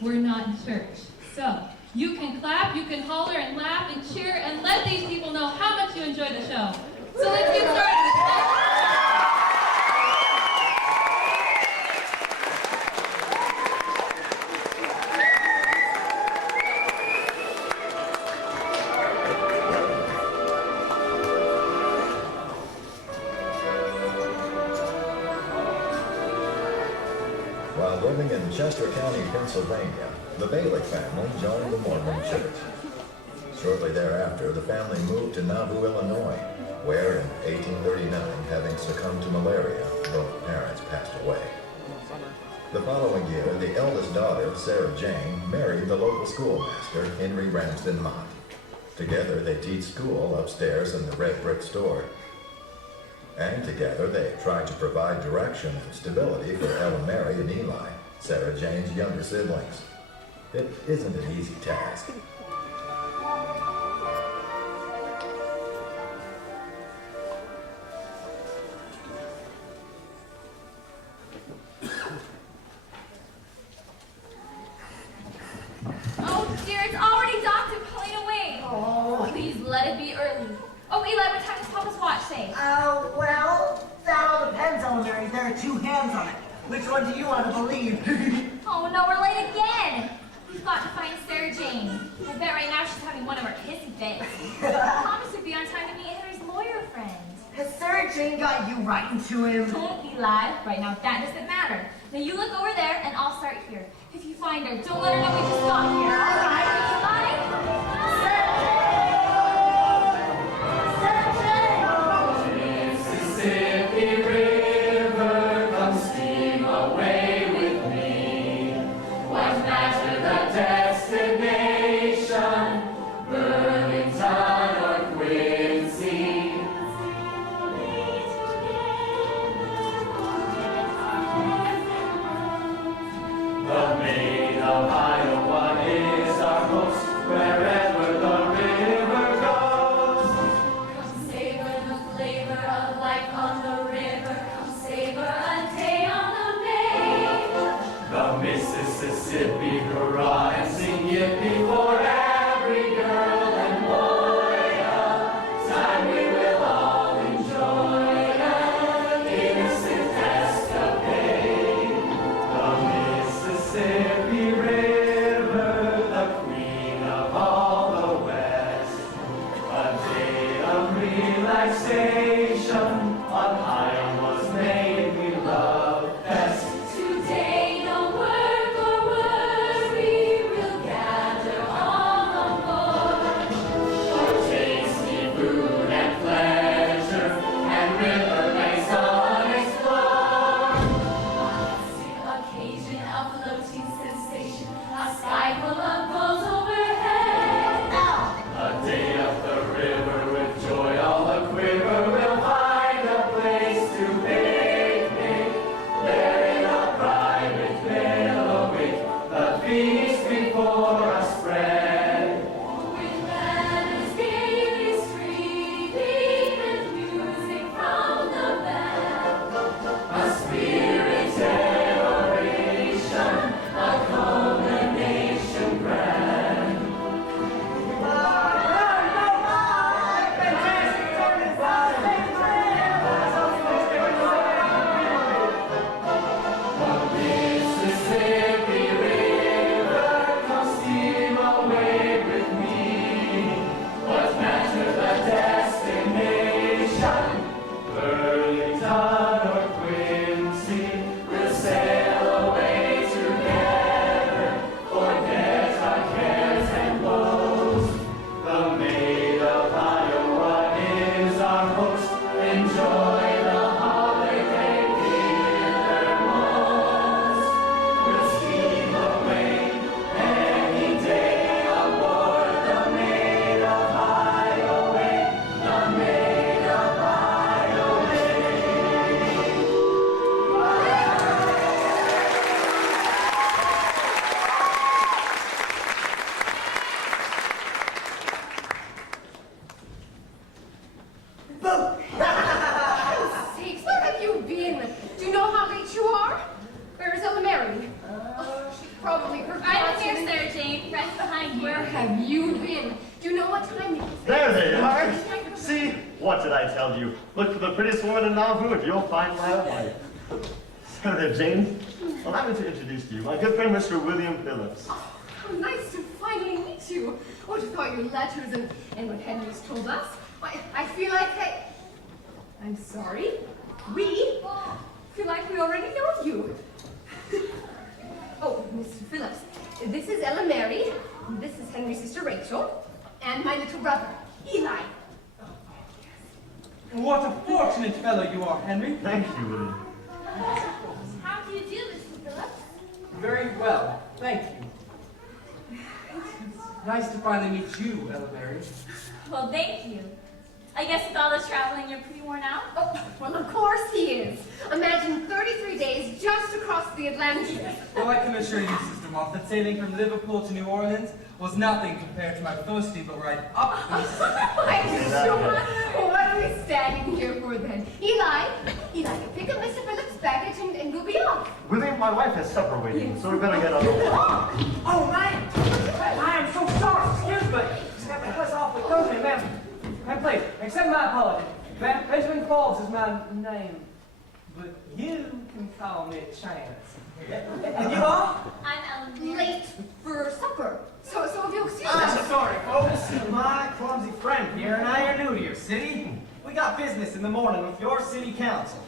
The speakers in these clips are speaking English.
we're not in church. So, you can clap, you can holler and laugh and cheer and let these people know how much you enjoy the show. So let's get started. While living in Chester County, Pennsylvania, the Bailey family joined the Mormon Church. Shortly thereafter, the family moved to Nauvoo, Illinois, where in 1839, having succumbed to malaria, both parents passed away. The following year, the eldest daughter, Sarah Jane, married the local schoolmaster, Henry Ramsden Mott. Together, they teach school upstairs in the red brick store. And together, they tried to provide direction and stability for Ellen Mary and Eli, Sarah Jane's younger siblings. It isn't an easy task. Oh dear, it's already dark and pulling away. Oh. Please let it be early. Oh, Eli, what time does Papa's watch say? Well, that all depends, Ellen Mary. There are two hands on it. Which one do you want to believe? Oh no, we're late again. We've got to find Sarah Jane. I bet right now she's having one of her kissy fits. I promised we'd be on time to meet Henry's lawyer friend. Has Sarah Jane got you writing to him? Don't, Eli. Right now, that doesn't matter. Now you look over there, and I'll start here. If you find her, don't let her know we just got here. All right, Mississippi River, come steam away with me. What matter the destination, Burlington or Quincy? The maid of Iowa is our host, wherever the river goes. Come savor the flavor of life on the river. Come savor a day on the May. The Mississippi hurrah and sing yippee for every girl and boy. A time we will all enjoy, an innocent escapade. The Mississippi River, the queen of all the West. A day of relaxation on high was made we love best. Today, no work or worry, we'll gather totally forgotten. I'm here, Sarah Jane, right behind you. Where have you been? Do you know what time it is? There they are. See, what did I tell you? Look for the prettiest woman in Nauvoo and you'll find my wife. Sarah Jane, allow me to introduce to you my good friend, Mr. William Phillips. Oh, how nice to finally meet you. Oh, just thought your letters and what Henry's told us. Why, I feel like I'm sorry. We feel like we already know you. Oh, Mr. Phillips, this is Ella Mary, this is Henry's sister Rachel, and my little brother, Eli. What a fortunate fellow you are, Henry. Thank you, William. How do you do, Mr. Phillips? Very well, thank you. Nice to finally meet you, Ella Mary. Well, thank you. I guess with all this traveling, you're pretty worn out? Oh, well, of course he is. Imagine 33 days just across the Atlantic. Well, I can assure you, Sister Moth, that sailing from Liverpool to New Orleans was nothing compared to my first steamer ride up the Mississippi. I'm sure. Well, what are we standing here for then? Eli, pick up Mr. Phillips' baggage and we'll be off. William, my wife has supper waiting, so we better get on the way. Oh, man! I am so sorry, excuse me. Step my clothes off the company, ma'am. And please, accept my apology. Ma'am, Benjamin Forbes is my name, but you can call me Chance. And you are? I'm Ellen. Late for supper. So if you'll excuse I'm us. sorry, folks. My clumsy friend here and I are new to your city. We got business in the morning with your city council.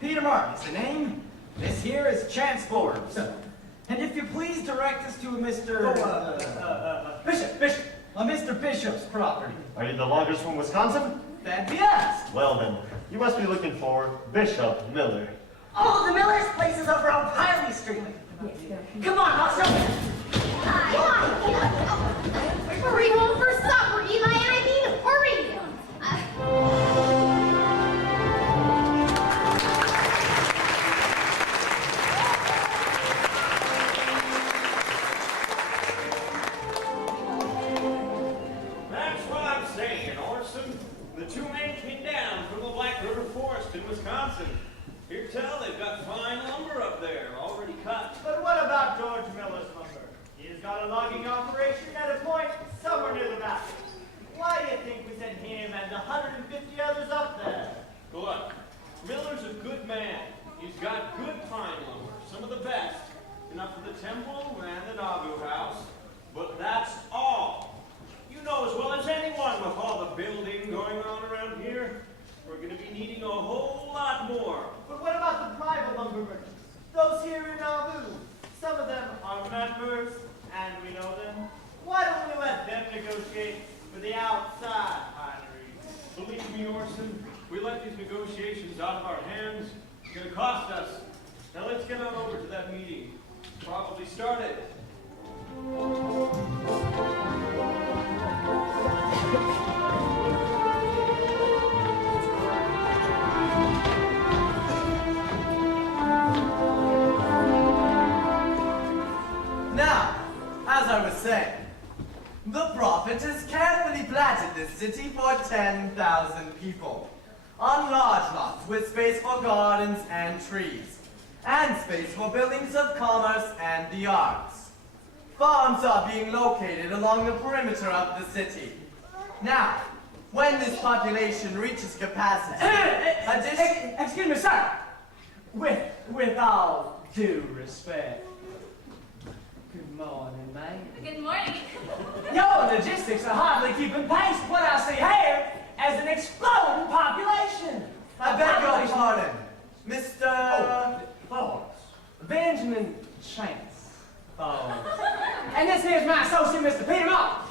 Peter Martin is the name. This here is Chance Forbes. And if you please direct us to a Mr. Bishop. Mr. Bishop's property. Are you the loggers from Wisconsin? That'd be us. Well then, you must be looking for Bishop Miller. Oh, the Miller's place is over on Piley Street. Come on, I'll show you. Hurry home for supper, Eli, and I mean hurry. That's what I'm saying, Orson. The two men came down from the Black River Forest in Wisconsin. Here tell they've got fine lumber up there, already cut. But what about George Miller's lumber? He's got a logging operation at a point somewhere near the valley. Why do you think we sent him and 150 others up there? Look, Miller's a good man. He's got good pine lumber, some of the best. Enough for the temple and the Nauvoo house. But that's all. You know as well as anyone with all the building going on around here, we're going to be needing a whole lot more. But what about the private lumber merchants? Those here in Nauvoo. Some of them are members, and we know them. Why don't we let them negotiate for the outside pineries? Believe me, Orson, we let these negotiations out of our hands. It's going to cost us. Now let's get on over to that meeting. Probably started. Now, as I was saying, the prophet has carefully planted this city for 10,000 people, on large lots with space for gardens and trees, and space for buildings of commerce and the arts. Farms are being located along the perimeter of the city. Now, when this population reaches capacity, Excuse me, sir. With all due respect. Good morning, man. Good morning. Your logistics are hardly keeping pace with what I see here as an exploding population. I beg your pardon, Mr. Forbes. Benjamin Chance. Forbes. And this here's my associate, Mr. Peter Moss.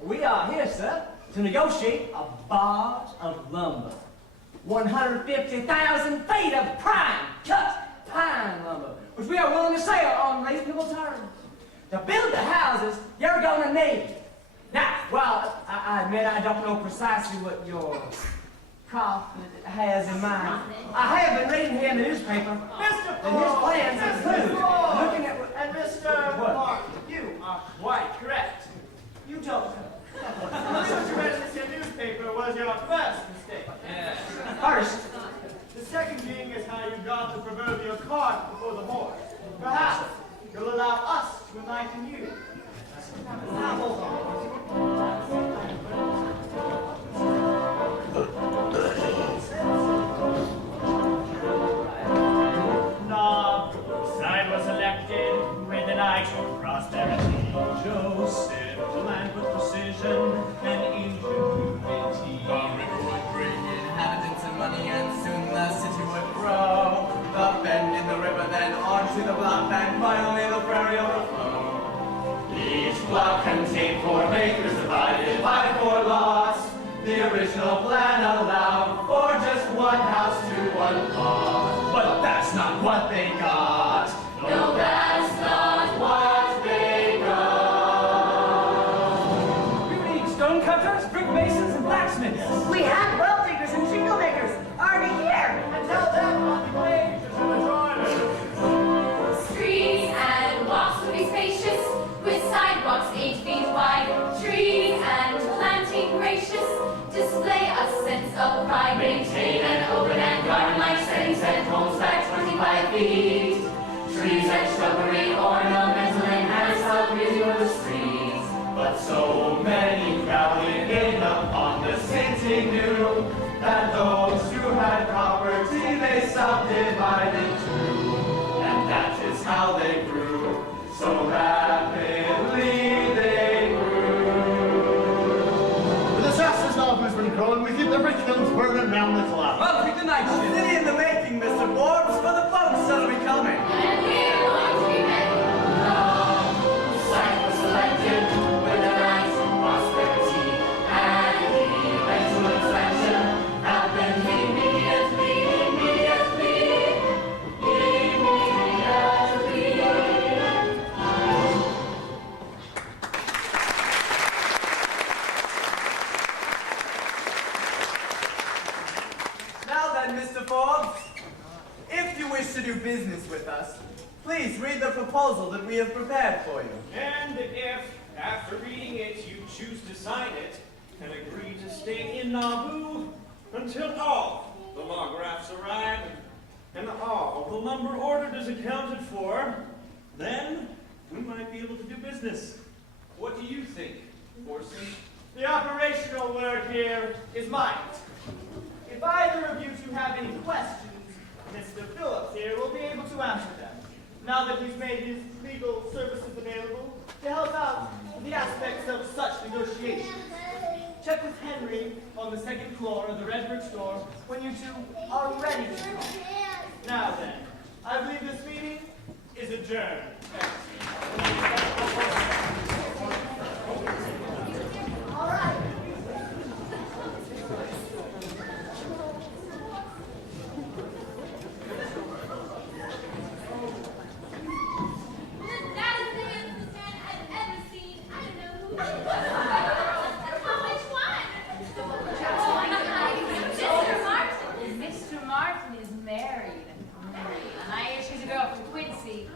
We are here, sir, to negotiate a barge of lumber. 150,000 feet of prime cut pine lumber, which we are willing to sell on reasonable terms. To build the houses you're gonna need. Now, well, I admit I don't know precisely what your prophet has in mind. I have been reading here in the newspaper, Mr. and his plans include looking at what... And Mr. What? Mark, you are quite correct. You don't know. What you read in this newspaper was your first mistake. First, The second being is how you got the proverbial cart before the horse. Perhaps you'll allow us I can use. Now, hold on. Side was elected with an eye to prosperity. Joseph planned with precision and ingenuity. The river would bring inhabitants and money, and soon the city would grow. The bend in the river, then onto the bluff, and finally the prairie overflow. Each block contained 4 acres divided by 4 lots. The original plan allowed for just 1 house to 1 lot. But that's not what they got. No, that's not what they got. We need stone cutters, brick masons, and blacksmiths. We have well diggers and shingle makers already here. And tell them on the wages in the drawing room. Streets and walks will be spacious, with sidewalks 8 feet wide. Trees and planting gracious, display a sense of pride. Maintain an open and garden-like settings and homes back 25 feet. Trees and shrubbery ornamental enhance the beauty of the streets. But so many crowded in upon the sinking new, that those who had property they subdivided too. And that is how they grew, so rapidly they grew. With the success of who's been growing, we keep the brick kilns burning round the clock. Well, pick the night shift. City in the making, Mr. Forbes, for the folks that'll be coming. And we're going to be many. The site was selected with an eye to prosperity and the eventual expansion happened immediately. Now then, Mr. Forbes, if you wish to do business with us, please read the proposal that we have prepared for you. And if, after reading it, you choose to sign it and agree to stay in Nauvoo until all the log rafts arrive and all the lumber ordered is accounted for, then we might be able to do business. What do you think, Orson? The operational word here is might. If either of you two have any questions, Mr. Phillips here will be able to answer them, now that he's made his legal services available to help out with the aspects of such negotiations. Check with Henry on the 2nd floor of the Red Brick Store when you two are ready to talk. Now then, I believe this meeting is adjourned. All right. Mr. Martin is married. And I hear she's a girl from Quincy.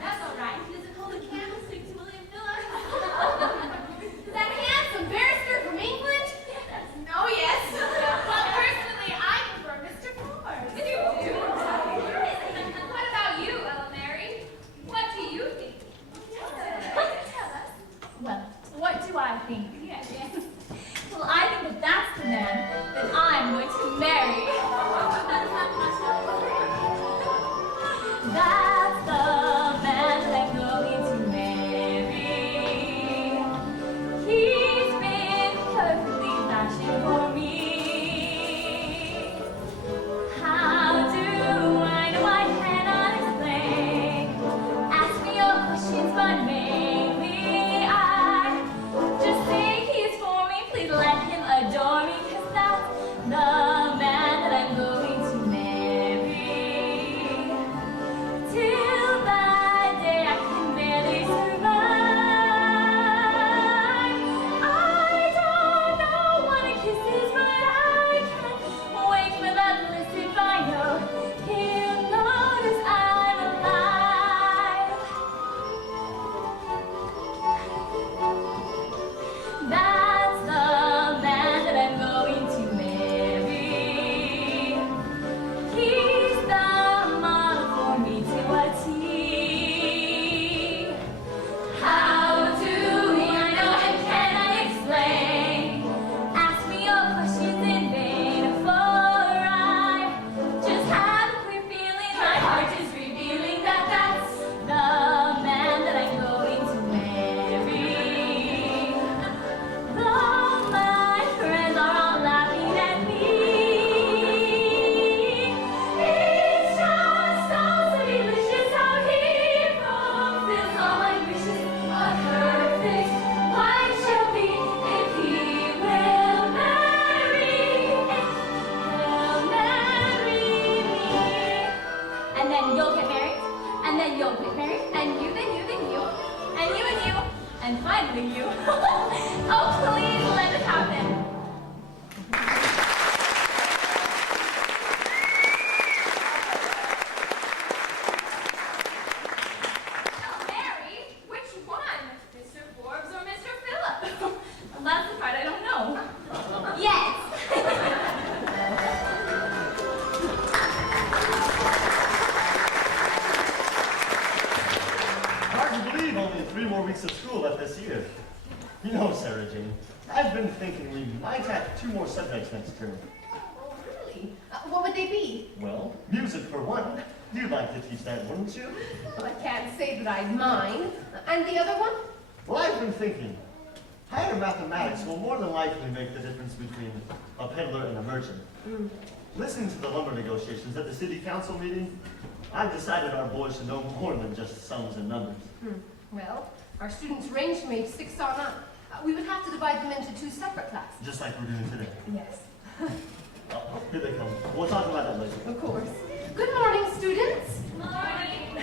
That's all right. He doesn't hold a candlestick to William Phillips. That handsome barrister from England? Oh, yes. Well, personally, I prefer Mr. Forbes. You do? What about you, Ella Mary? What do you think? Tell us. Well, what do I think? Yes. Well, I think that that's the man that I'm going to marry. That's the man that I'm going to marry. He's been perfectly matching for me. How do I know I cannot explain? Ask me your questions, but mainly I just think And finally you. Oh, please let it happen. Oh, Mary, which one? Mr. Forbes or Mr. Phillips? That's the part I don't know. Yes. Hard to believe only 3 more weeks of school left this year. You know, Sarah Jane, I've been thinking we might have 2 more subjects next term. Oh, really? What would they be? Well, music for one. You'd like to teach that, wouldn't you? Well, I can't say that I'd mind. And the other one? Well, I've been thinking. Higher mathematics will more than likely make the difference between a peddler and a merchant. Listening to the lumber negotiations at the city council meeting, I've decided our boys should know more than just sums and numbers. Well, our students range from age 6 on up. We would have to divide them into 2 separate classes. Just like we're doing today. Yes. Oh, here they come. We'll talk about that later. Of course. Good morning, students. Morning.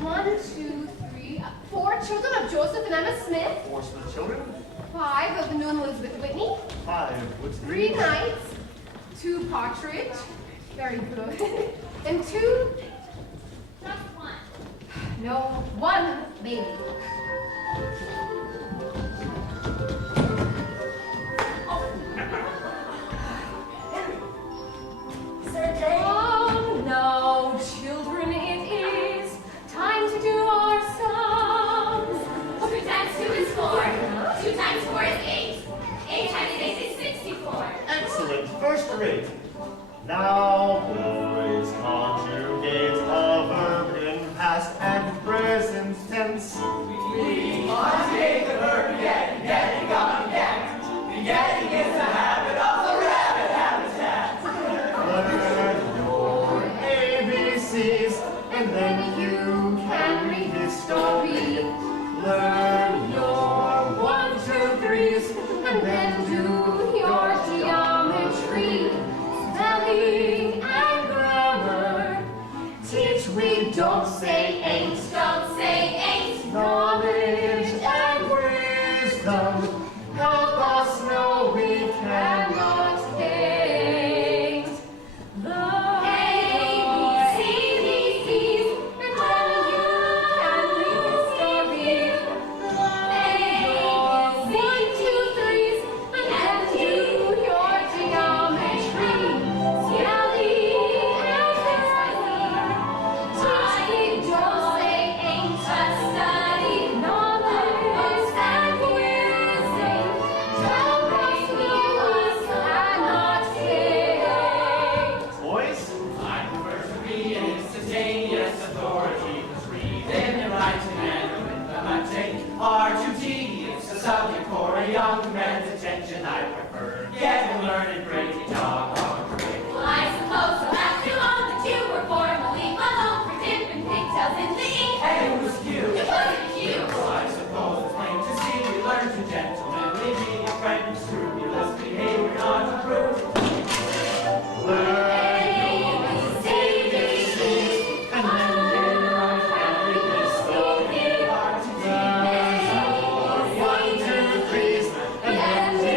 1, 2, 3, 4 children of Joseph and Emma Smith. 4 Smith children. 5 of the new Elizabeth Whitney. 5 what's 3 Knights. 2 Partridge. Very good. And 2, Just one. no, 1 baby. Sir Jane. Oh no, children, it is time to do our sums. 2 times 2 is 4. 2 times 4 is 8. 8 times 8 is 64. Excellent. First rate. Now, boys, conjugate a verb in past and present tense. We conjugate the verb beget, begetting on beget. Begetting is the habit of the rabbit habitat. Learn your ABCs, and then you can read this story. Learn your 1, 2, 3s, And then do your geometry, spelling and grammar. Teach we don't say ain't, Don't say 8. knowledge and wisdom. Help us know we cannot hate the ABCs, and then you can read the story. Learn your 1, 2, 3s, and then do your geometry, spelling and grammar. Teach we don't say ain't, Just study knowledge and wisdom. Help us know we cannot hate. Boys, I'm the first to be an instantaneous authority. Read and write and implementing are too tedious. A subject for a young man's attention I prefer. Get and learn and break it down. Well, I suppose so. After all that you were formerly alone for different pigtails in the ink. And it was cute. It wasn't cute. Well, I suppose it's plain to see we learn to gentlemanly be a friend of scrupulous behavior not approved. learn ABCs. and then you can read this story. Learn 1, 2, 3s, and then do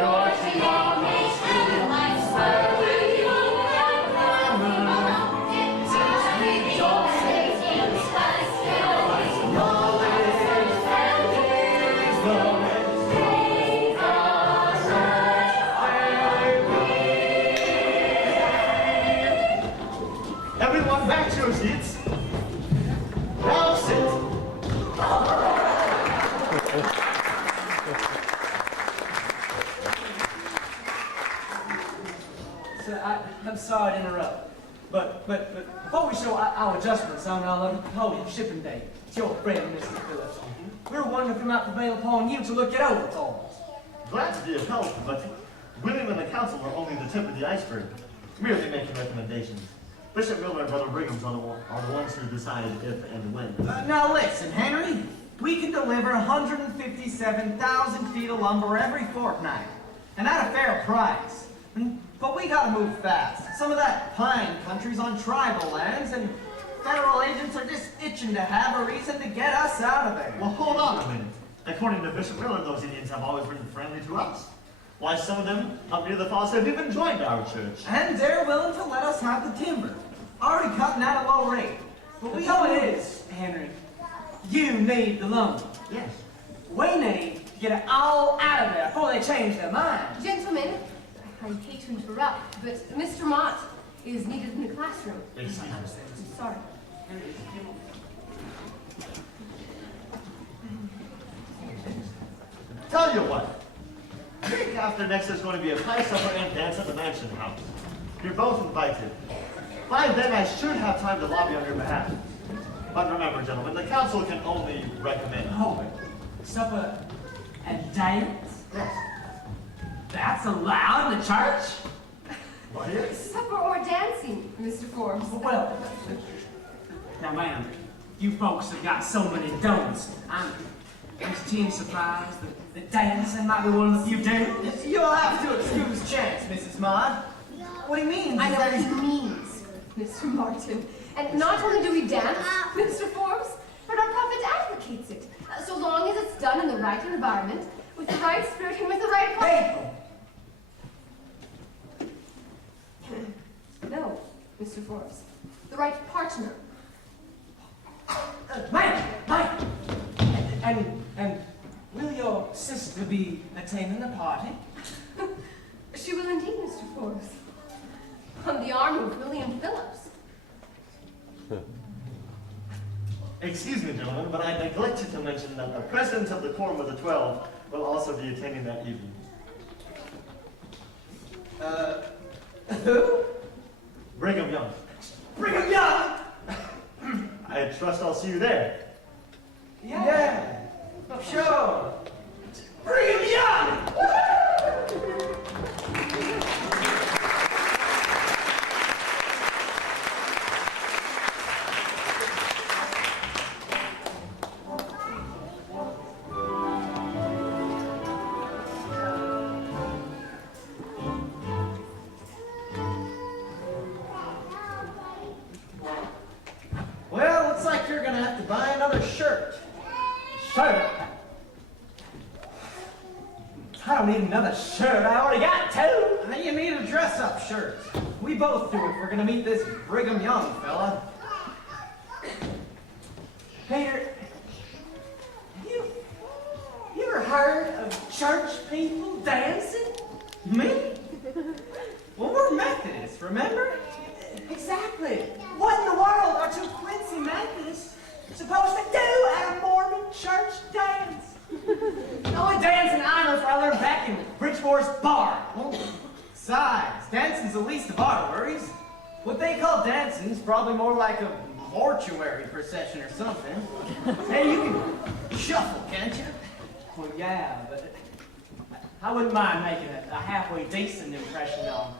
your geometry. Everyone back to your seats. Now sit. So I'm sorry to interrupt, but before we show our adjustments on our whole shipping day, it's your friend, Mr. Phillips. We were wondering if we might prevail upon you to look it over for us. Glad to be of help, but William and the council are only the tip of the iceberg, merely making recommendations. Bishop Miller and Brother Brigham's are the ones who decide if and when. Now listen, Henry. We can deliver 157,000 feet of lumber every fortnight, and at a fair price. But we gotta move fast. Some of that pine country's on tribal lands, and federal agents are just itching to have a reason to get us out of there. Well, hold on a minute. According to Bishop Miller, those Indians have always been friendly to us. Why, some of them up near the falls have even joined our church. And they're willing to let us have the timber. Already cutting at a low rate. But The point is, Henry, you need the lumber. Yes. We need to get it all out of there before they change their mind. Gentlemen, I hate to interrupt, but Mr. Mott is needed in the classroom. Excuse me. I'm sorry. Tell you what. Week after next there's going to be a pie supper and dance at the mansion house. You're both invited. By then I should have time to lobby on your behalf. But remember, gentlemen, the council can only recommend. Oh, supper and dance? Yes. That's allowed in the church? What is? Supper or dancing, Mr. Forbes? Well, now, ma'am, you folks have got so many don'ts. I'm team surprised that the dancing might be one of the few don'ts. You'll have to excuse Chance, Mrs. Maud. What he means I is know that what he's... he means, Mr. Martin. And not only do we dance, Mr. Forbes, but our prophet advocates it. So long as it's done in the right environment, with the right spirit, and with the right... Faithful. No, Mr. Forbes. The right partner. Ma'am! And will your sister be attending the party? She will indeed, Mr. Forbes. On the arm of William Phillips. Excuse me, gentlemen, but I neglected to mention that the president of the Quorum of the 12 will also be attending that evening. Who? Brigham Young. Brigham Young! I trust I'll see you there. Yeah. Sure. Brigham Young! Well, looks like you're gonna have to buy another shirt. Shirt? I don't need another shirt. I already got two. Now you need a dress-up shirt. We both do if we're gonna meet this Brigham Young fella. Peter, you ever heard of church people dancing? Me? Well, we're Methodists, remember? Exactly. What in the world are two Quincy Methodists supposed to do at a Mormon church dance? The only dancing I know is what I learned back in Bridgefort's bar. Besides, dancing's the least of our worries. What they call dancing's probably more like a mortuary procession or something. Hey, you can shuffle, can't you? Well, yeah, but I wouldn't mind making a halfway decent impression on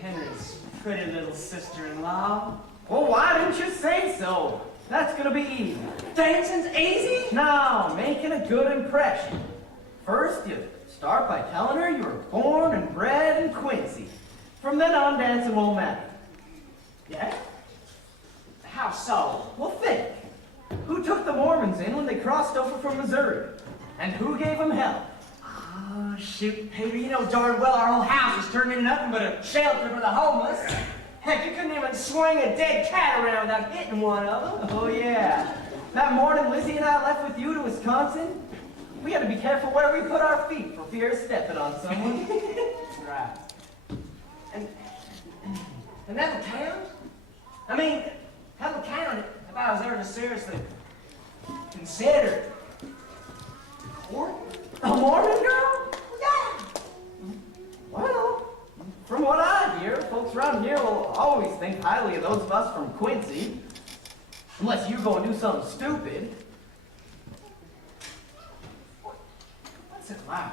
Henry's pretty little sister-in-law. Well, why didn't you say so? That's gonna be easy. Dancing's easy? Now, making a good impression. First, you start by telling her you were born and bred in Quincy. From then on, dancing won't matter. Yeah? How so? Well, think. Who took the Mormons in when they crossed over from Missouri? And who gave them help? Oh, shoot, Peter, you know darn well our whole house is turned into nothing but a shelter for the homeless. Heck, you couldn't even swing a dead cat around without hitting one of them. Oh, yeah. That morning Lizzie and I left with you to Wisconsin, we had to be careful where we put our feet for fear of stepping on someone. Right. And that will count? I mean, that will count if I was ever to seriously consider court? A Mormon girl? Yeah. Well, from what I hear, folks around here will always think highly of those of us from Quincy. Unless you go and do something stupid. What's it like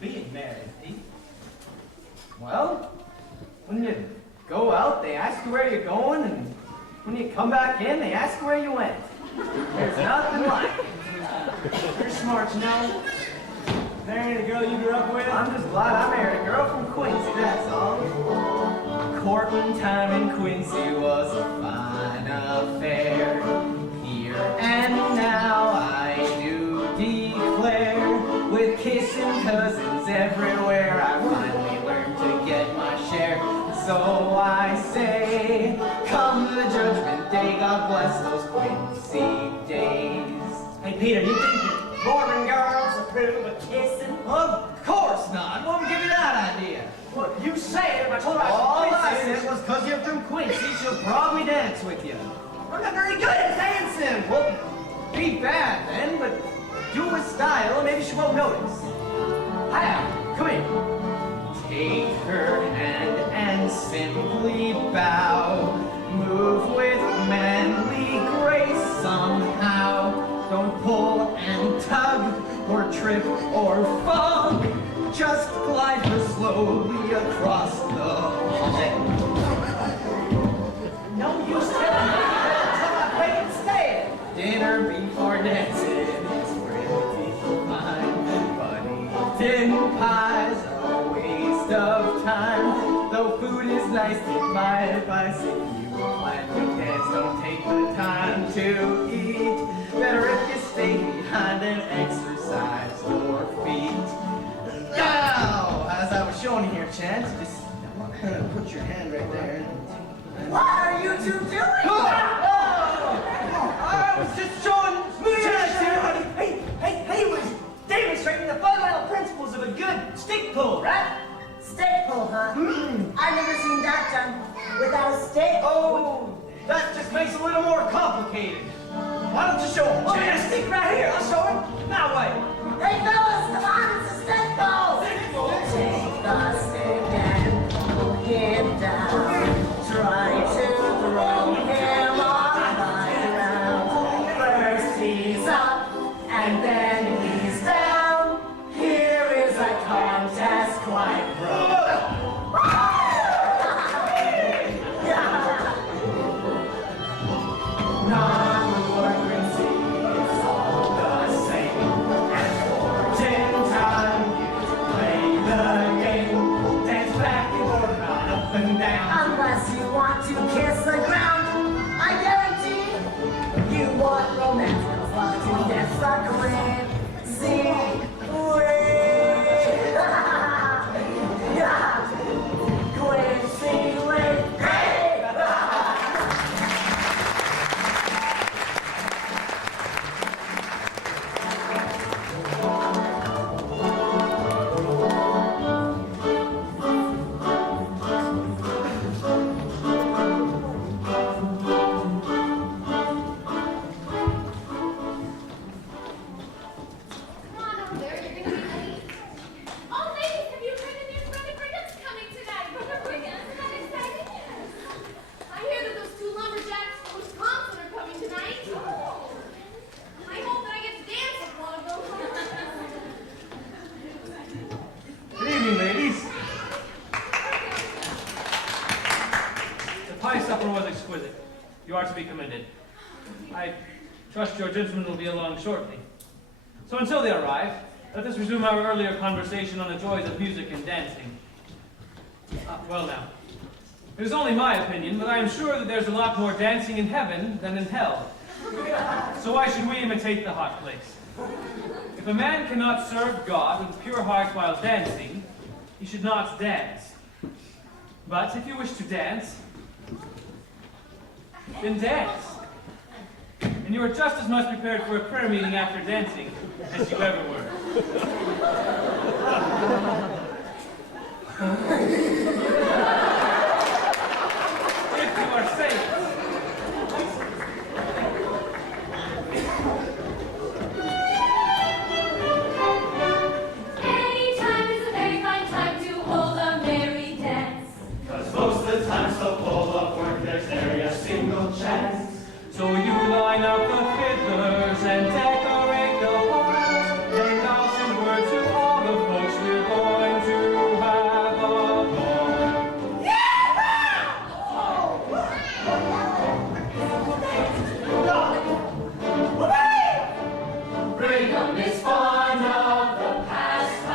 being married, Pete? Well, when you go out, they ask you where you're going, and when you come back in, they ask where you went. There's nothing like it. You're smart to know. Marrying a girl you grew up with? I'm just glad I married a girl from Quincy, that's all. Courting time in Quincy was a fine affair. Here and now I do declare, with kissing cousins everywhere, I finally learned to get my share. So I say, come the judgment day, God bless those Quincy days. Hey, Peter, you think that Mormon girls approve of kissing? Of course not. What would give you that idea? Well, you say it, but I told her All I Quincy. said was because you're from Quincy, she'll probably dance with you. I'm not very good at dancing. Well, be bad then, but do it with style, and maybe she won't notice. Hiya, come here. Take her hand and simply bow. Move with manly grace somehow. Don't pull and tug, or trip or fall. Just glide her slowly across the hall. No use telling me until I play instead. Dinner before dancing is pretty fine, but eating pie's a waste of time. Though food is nice, take my advice. If you plan to dance, don't take the time to eat. Better if you stay behind and exercise your feet. Now, as I was showing you here, Chance, just put your hand right there. What are you two doing? I was just showing Chance here. He was demonstrating the fundamental principles of a good stick pull, right? Stick pull, huh? I've never seen that done without a stick. Oh, that just makes it a little more complicated. Why don't you show him, Well, Chance? there's a stick right here. I'll show him. Now wait. Hey, fellas, come on, it's a stick pull. Take the stick and pull him down. Try to throw him on the ground. First he's up, and then he's down. Here is a contest quite broad. Unless you want to kiss the ground, I guarantee you want romance. Girls love to dance the Quincy way. Yeah, Quincy way. Hey! Trust your gentlemen will be along shortly. So until they arrive, let us resume our earlier conversation on the joys of music and dancing. Well now, it is only my opinion, but I am sure that there's a lot more dancing in heaven than in hell. So why should we imitate the hot place? If a man cannot serve God with a pure heart while dancing, he should not dance. But if you wish to dance, then dance. And you are just as much prepared for a prayer meeting after dancing as you ever were. If you are safe. Any time is a very fine time to hold a merry dance. 'Cause most of the time so full of work there's nary a single chance. So you line up the fiddlers and decorate the halls, and I'll send word to all the folks we're going to have a ball. Brigham is fond of the past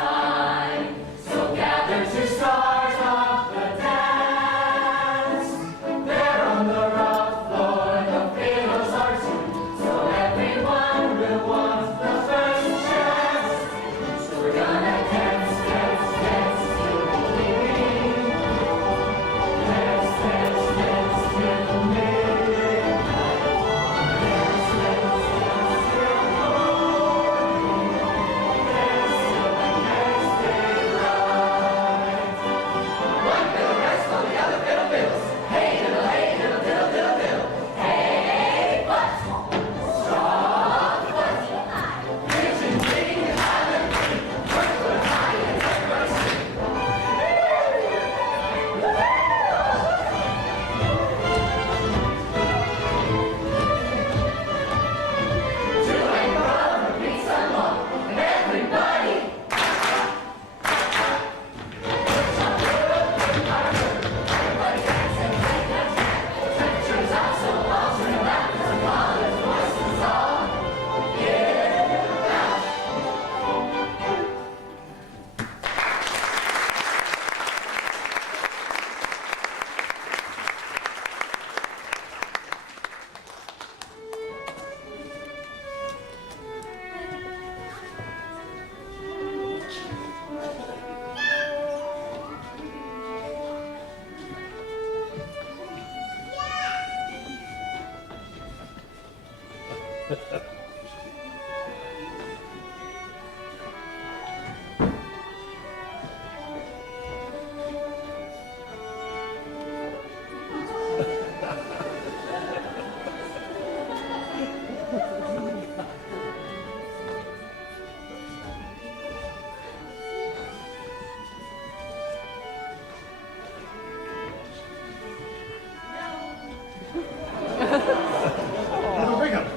Brother Brigham,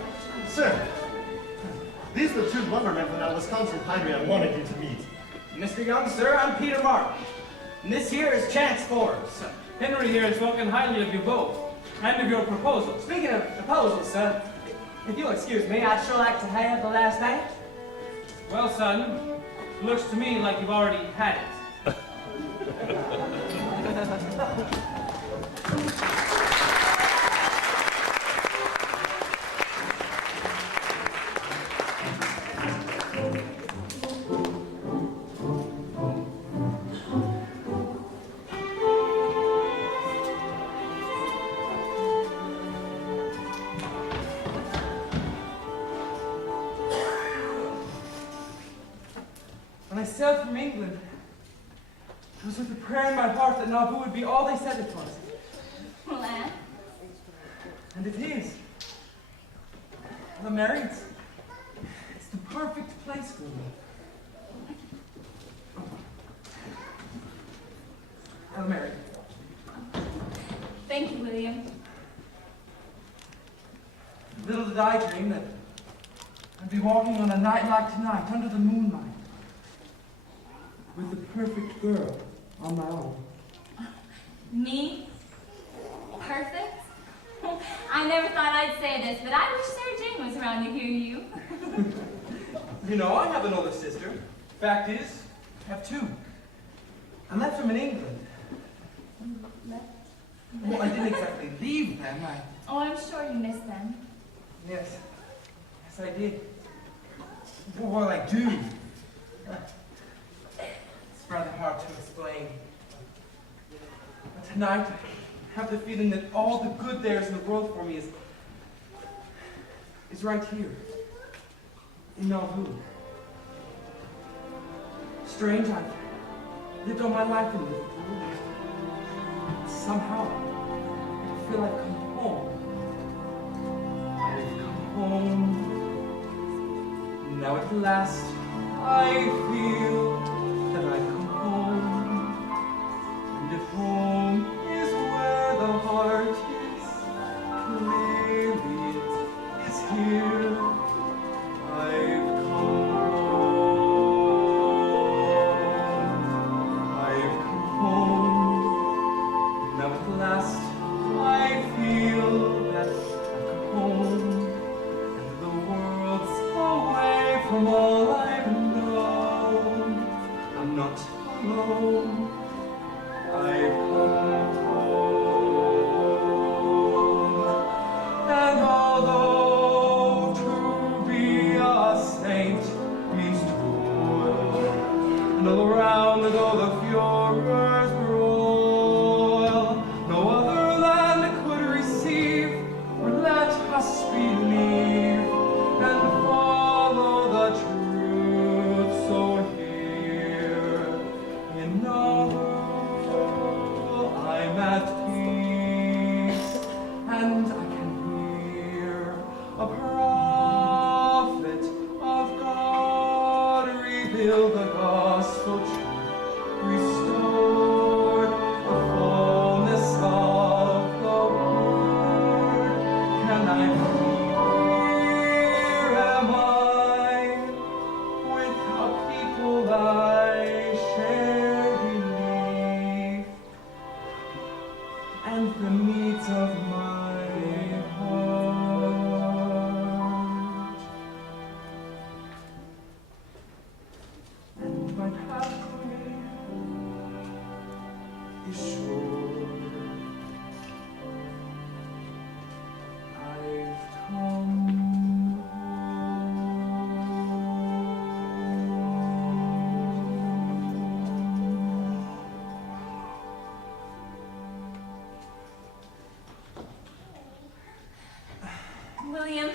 sir, these are the two lumbermen from that Wisconsin pinery I wanted you to meet. Mr. Young, sir, I'm Peter Martin. And this here is Chance Forbes. Henry here has spoken highly of you both, and of your proposals. Speaking of proposals, sir, if you'll excuse me, I'd sure like to have the last dance. Well, son, it looks to me like you've already had it. When I sailed from England, it was with a prayer in my heart that Nauvoo would be all they said it was. Well, Anne, And it is. I'm married. It's the perfect place for me. I'm married. thank you, William. Little did I dream that I'd be walking on a night like tonight under the moonlight with the perfect girl on my own. Me? Perfect? I never thought I'd say this, but I wish Sarah Jane was around to hear you. You know, I have an older sister. Fact is, I have two. I left them in England. Well, I didn't exactly leave them. Oh, I'm sure you miss them. Yes. Yes, I did. Well, I do. It's rather hard to explain. But tonight, I have the feeling that all the good there is in the world for me is right here, in Nauvoo. Strange, I've lived all my life in Liverpool. Somehow, I feel I've come home. I've come home. Now at last, I feel that I've come home. And if home is where the heart is, clearly it is here. I've come home. I've come home. Now at last, I feel that I've come home. And the world's away from all I've known. I'm not alone. I've come home. And although to be a saint means toil, and all around though the furors broil, no other land could receive or let us believe and follow the truth. So here in Nauvoo I'm at peace, and I can hear a prophet of God reveal the gospel truth, restore the fullness of the word. Can I be here? Am I with a people I share belief and the needs of my heart? And my pathway is sure. I've come William,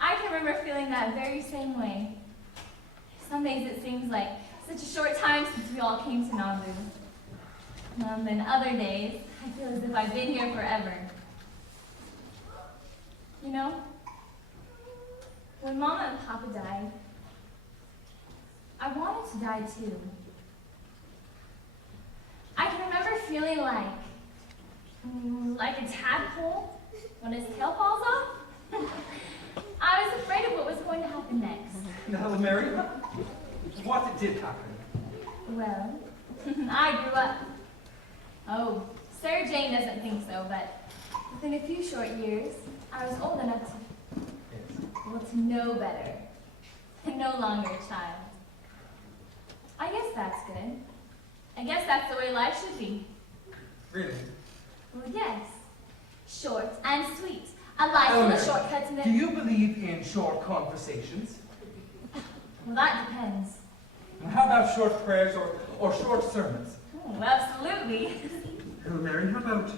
I can feeling that very same way. Some days it seems like such a short time since we all came to Nauvoo. And other days, I feel as if I've been here forever. You know, when Mama and Papa died, I wanted to die too. I can remember feeling like a tadpole when his tail falls off. I was afraid of what was going to happen next. Now, Mary, what did happen? Well, I grew up. Oh, Sarah Jane doesn't think so, but within a few short years, I was old enough to know better, and no longer a child. I guess that's good. I guess that's the way life should be. Really? Well, yes. Short and sweet. A life full of shortcuts and Do you believe in short conversations? Well, that depends. And how about short prayers or short sermons? Oh, absolutely. Well, Mary, how about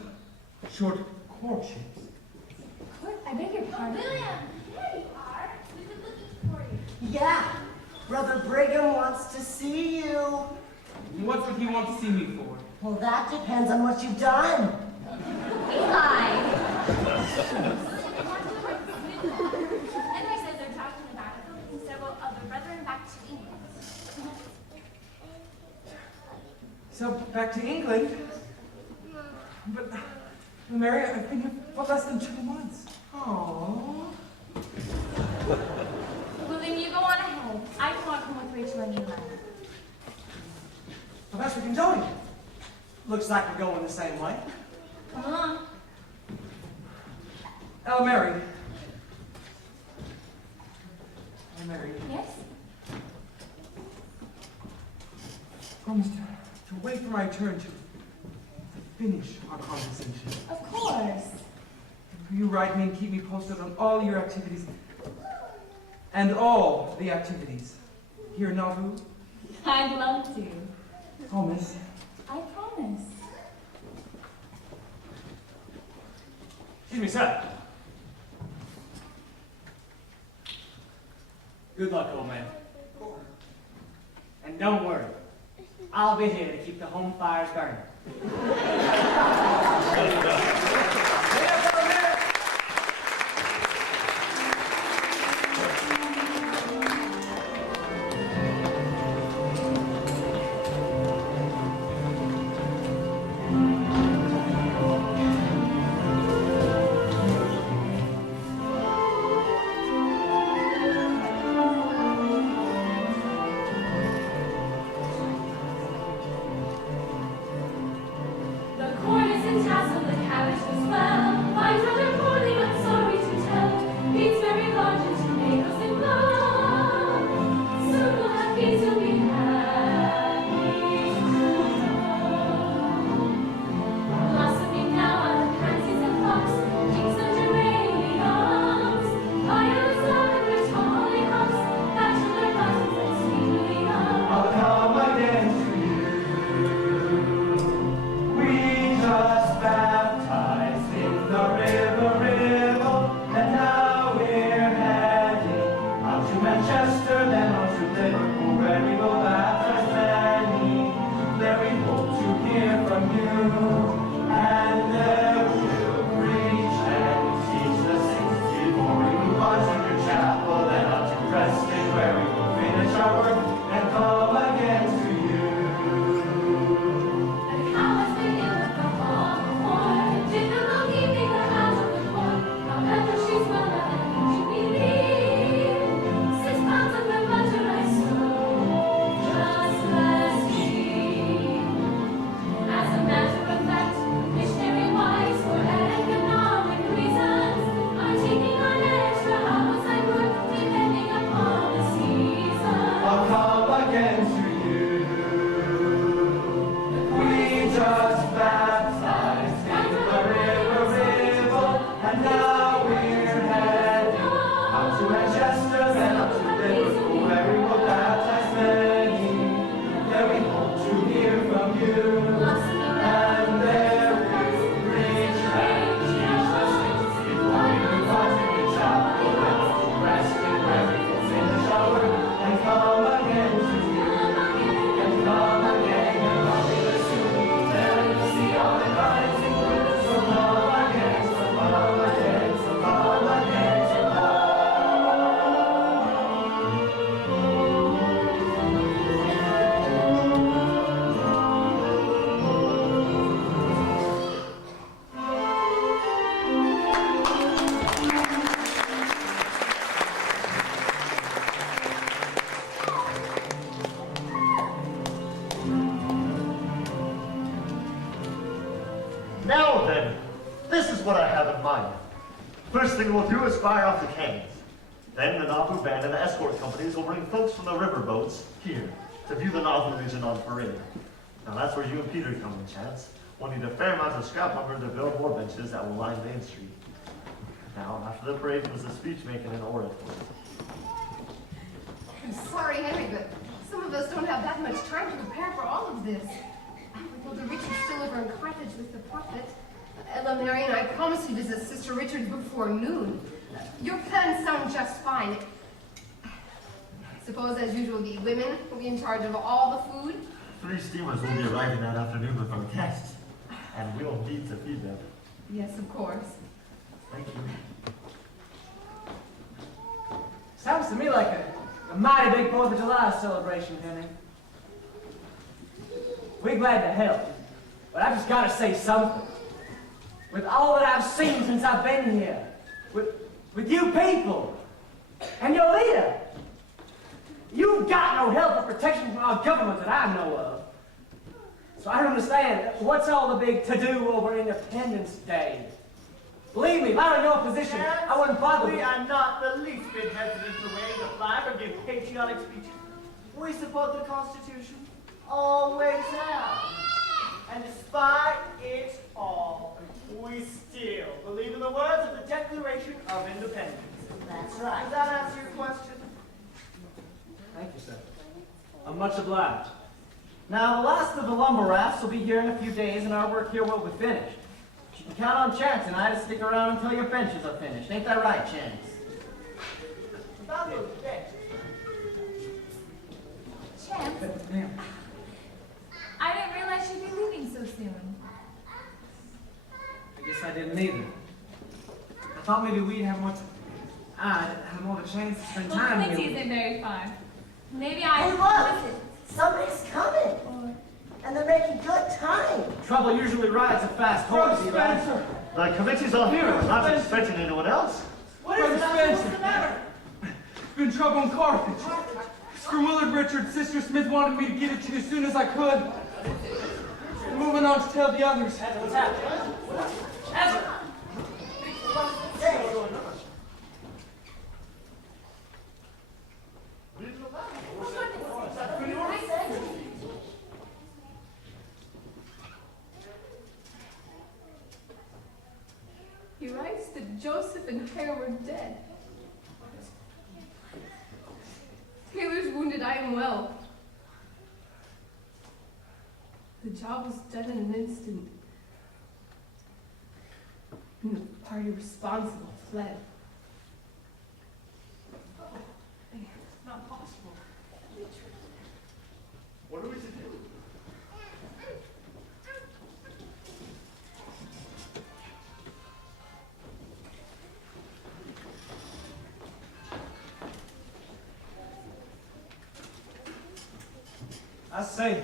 short courtships? I beg your pardon. William, here you are. We've been looking for you. Yeah, Brother Brigham wants to see you. What would he want to see me for? Well, that depends on what you've done. Eli! Henry says they're talking about bringing several of the brethren back to England. So, back to England? But, Mary, I've been here for less than 2 months. Oh. William, you go on ahead. I can walk home with Rachel and Eli. Well, that's what we're doing. Looks like we're going the same way. Come along. Oh, Mary. Oh, Mary. Yes? Promise to wait for my turn to finish our conversation. Of course. Will you write me and keep me posted on all your activities? And all the activities here in Nauvoo? I'd love to. Promise. I promise. Excuse me, sir. Good luck, old man. And don't worry, I'll be here to keep the home fires burning. first thing we'll do is fire off the cannons. Then the Nauvoo band and the escort companies will bring folks from the river boats here to view the Nauvoo Legion on parade. Now that's where you and Peter come in, Chance. We'll need a fair amount of scrap lumber to build more benches that will line Main Street. Now, after the parade was the speech making and oratory. I'm sorry, Henry, but some of us don't have that much time to prepare for all of this. We'll go to Richard's still over in Carthage with the prophet. Ella, Mary, and I promise to visit Sister Richards before noon. Your plans sound just fine. I suppose, as usual, the women will be in charge of all the food. 3 steamers will be arriving that afternoon with our guests, and we'll need to feed them. Yes, of course. Thank you. Sounds to me like a mighty big 4th of July celebration, Henry. We're glad to help, but I've just got to say something. With all that I've seen since I've been here, with you people, and your leader, you've got no help or protection from our government that I know of. So I don't understand, what's all the big to-do over Independence Day? Believe me, if I were in your position, I wouldn't bother. We are not the least bit hesitant to wave the flag or give patriotic speeches. We support the Constitution. Always have. And despite it all, we still believe in the words of the Declaration of Independence. That's right. Does that answer your question? Thank you, sir. I'm much obliged. Now, the last of the lumber rafts will be here in a few days, and our work here will be finished. You can count on Chance and I to stick around until your benches are finished. Ain't that right, Chance? About those benches. Chance, Ma'am. I didn't realize you'd be leaving so soon. I guess I didn't either. I thought maybe we'd have more of a chance to spend Well, time Quincy here. isn't very far. Maybe Hey, look! Somebody's coming! And they're making good time! Trouble usually rides a fast horse, Eli. Spencer! The committee's all here. We're not expecting anyone else. What is Brother it? What's Spencer. the matter? There's been trouble in Carthage. Mr. Willard Richards' sister Smith wanted me to get it to you as soon as I could. I'm moving on to tell the others. What's happening? Ezra! He writes that Joseph and Hiram are dead. Taylor's wounded, I am well. The job was done in an instant. And the party responsible fled. It's not possible. What are we to do? I say,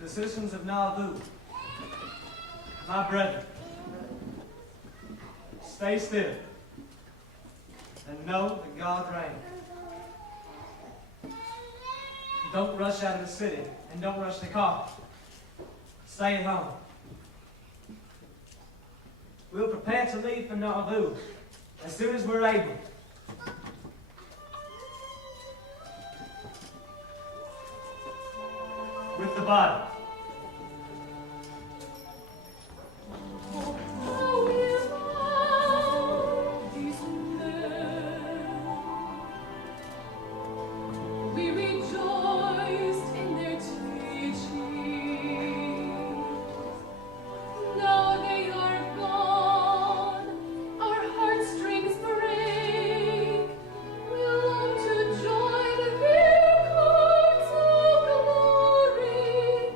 the citizens of Nauvoo, my brethren, stay still and know that God reigns. Don't rush out of the city and don't rush to Carthage. Stay at home. We'll prepare to leave for Nauvoo as soon as we're able. With the body. We rejoiced in their teaching. Now they are gone, our heartstrings break. We long to join their courts of glory.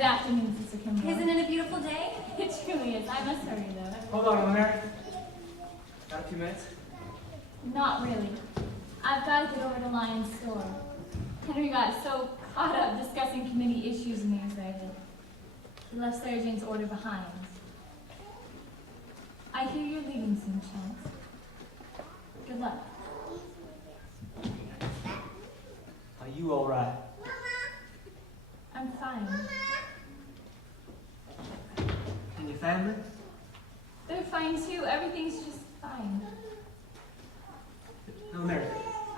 Good afternoon, Sister Kimball. Isn't it a beautiful day? It truly is. I must hurry, though. Hold on, Mary. Got a few minutes? Not really. I've got to get over to Lion's store. Henry got so caught up discussing committee issues in Newsday that he left Sarah Jane's order behind. I hear you're leaving soon, Chance. Good luck. Are you all right? I'm fine. And your family? They're fine too. Everything's just fine. No, Mary,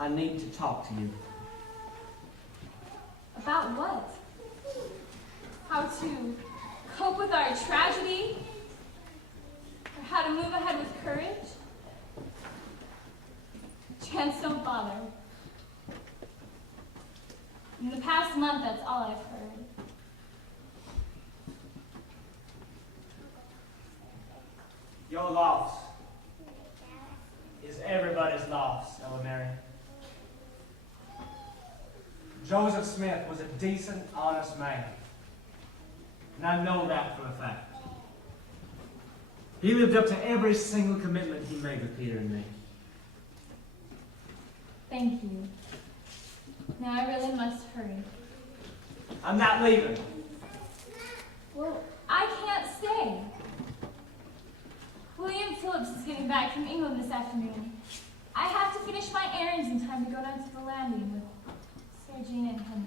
I need to talk to you. About what? How to cope with our tragedy? Or how to move ahead with courage? Chance, don't bother. In the past month, that's all I've heard. Your loss is everybody's loss, Ella Mary. Joseph Smith was a decent, honest man. And I know that for a fact. He lived up to every single commitment he made with Peter and me. Thank you. Now I really must hurry. I'm not leaving. Well, I can't stay. William Phillips is getting back from England this afternoon. I have to finish my errands in time to go down to the landing with Sarah Jane and Henry.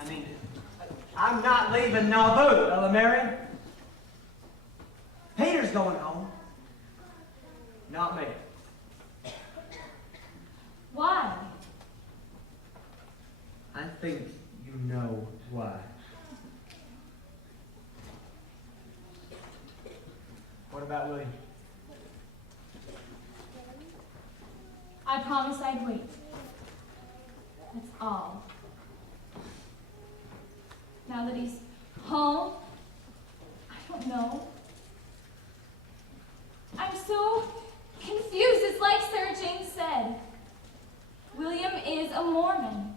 I mean, I'm not leaving Nauvoo, Ella Mary. Peter's going home. Not me. Why? I think you know why. What about William? I promised I'd wait. That's all. Now that he's home, I don't know. I'm so confused. It's like Sarah Jane said. William is a Mormon.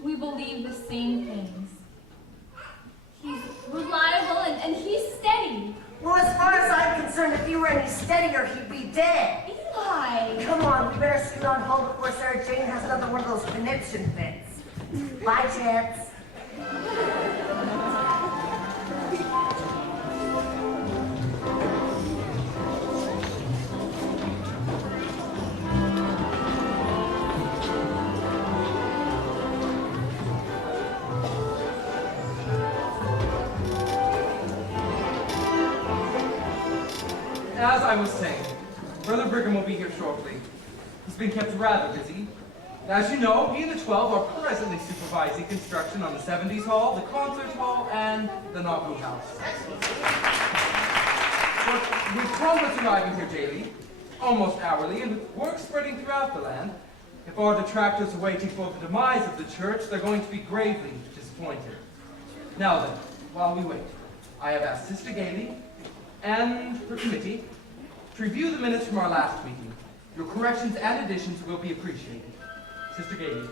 We believe the same things. He's reliable and he's steady. Well, as far as I'm concerned, if he were any steadier, he'd be dead. Eli! Come on, we better scoot on home before Sarah Jane has another one of those conniption fits. Bye, Chance. as I was saying, Brother Brigham will be here shortly. He's been kept rather busy. As you know, he and the 12 are presently supervising construction on the 70s Hall, the Concert Hall, and the Nauvoo House. But with progress arriving here daily, almost hourly, and with work spreading throughout the land, if our detractors are waiting for the demise of the church, they're going to be gravely disappointed. Now then, while we wait, I have asked Sister Gailey and her committee to review the minutes from our last meeting. Your corrections and additions will be appreciated. Sister Gailey.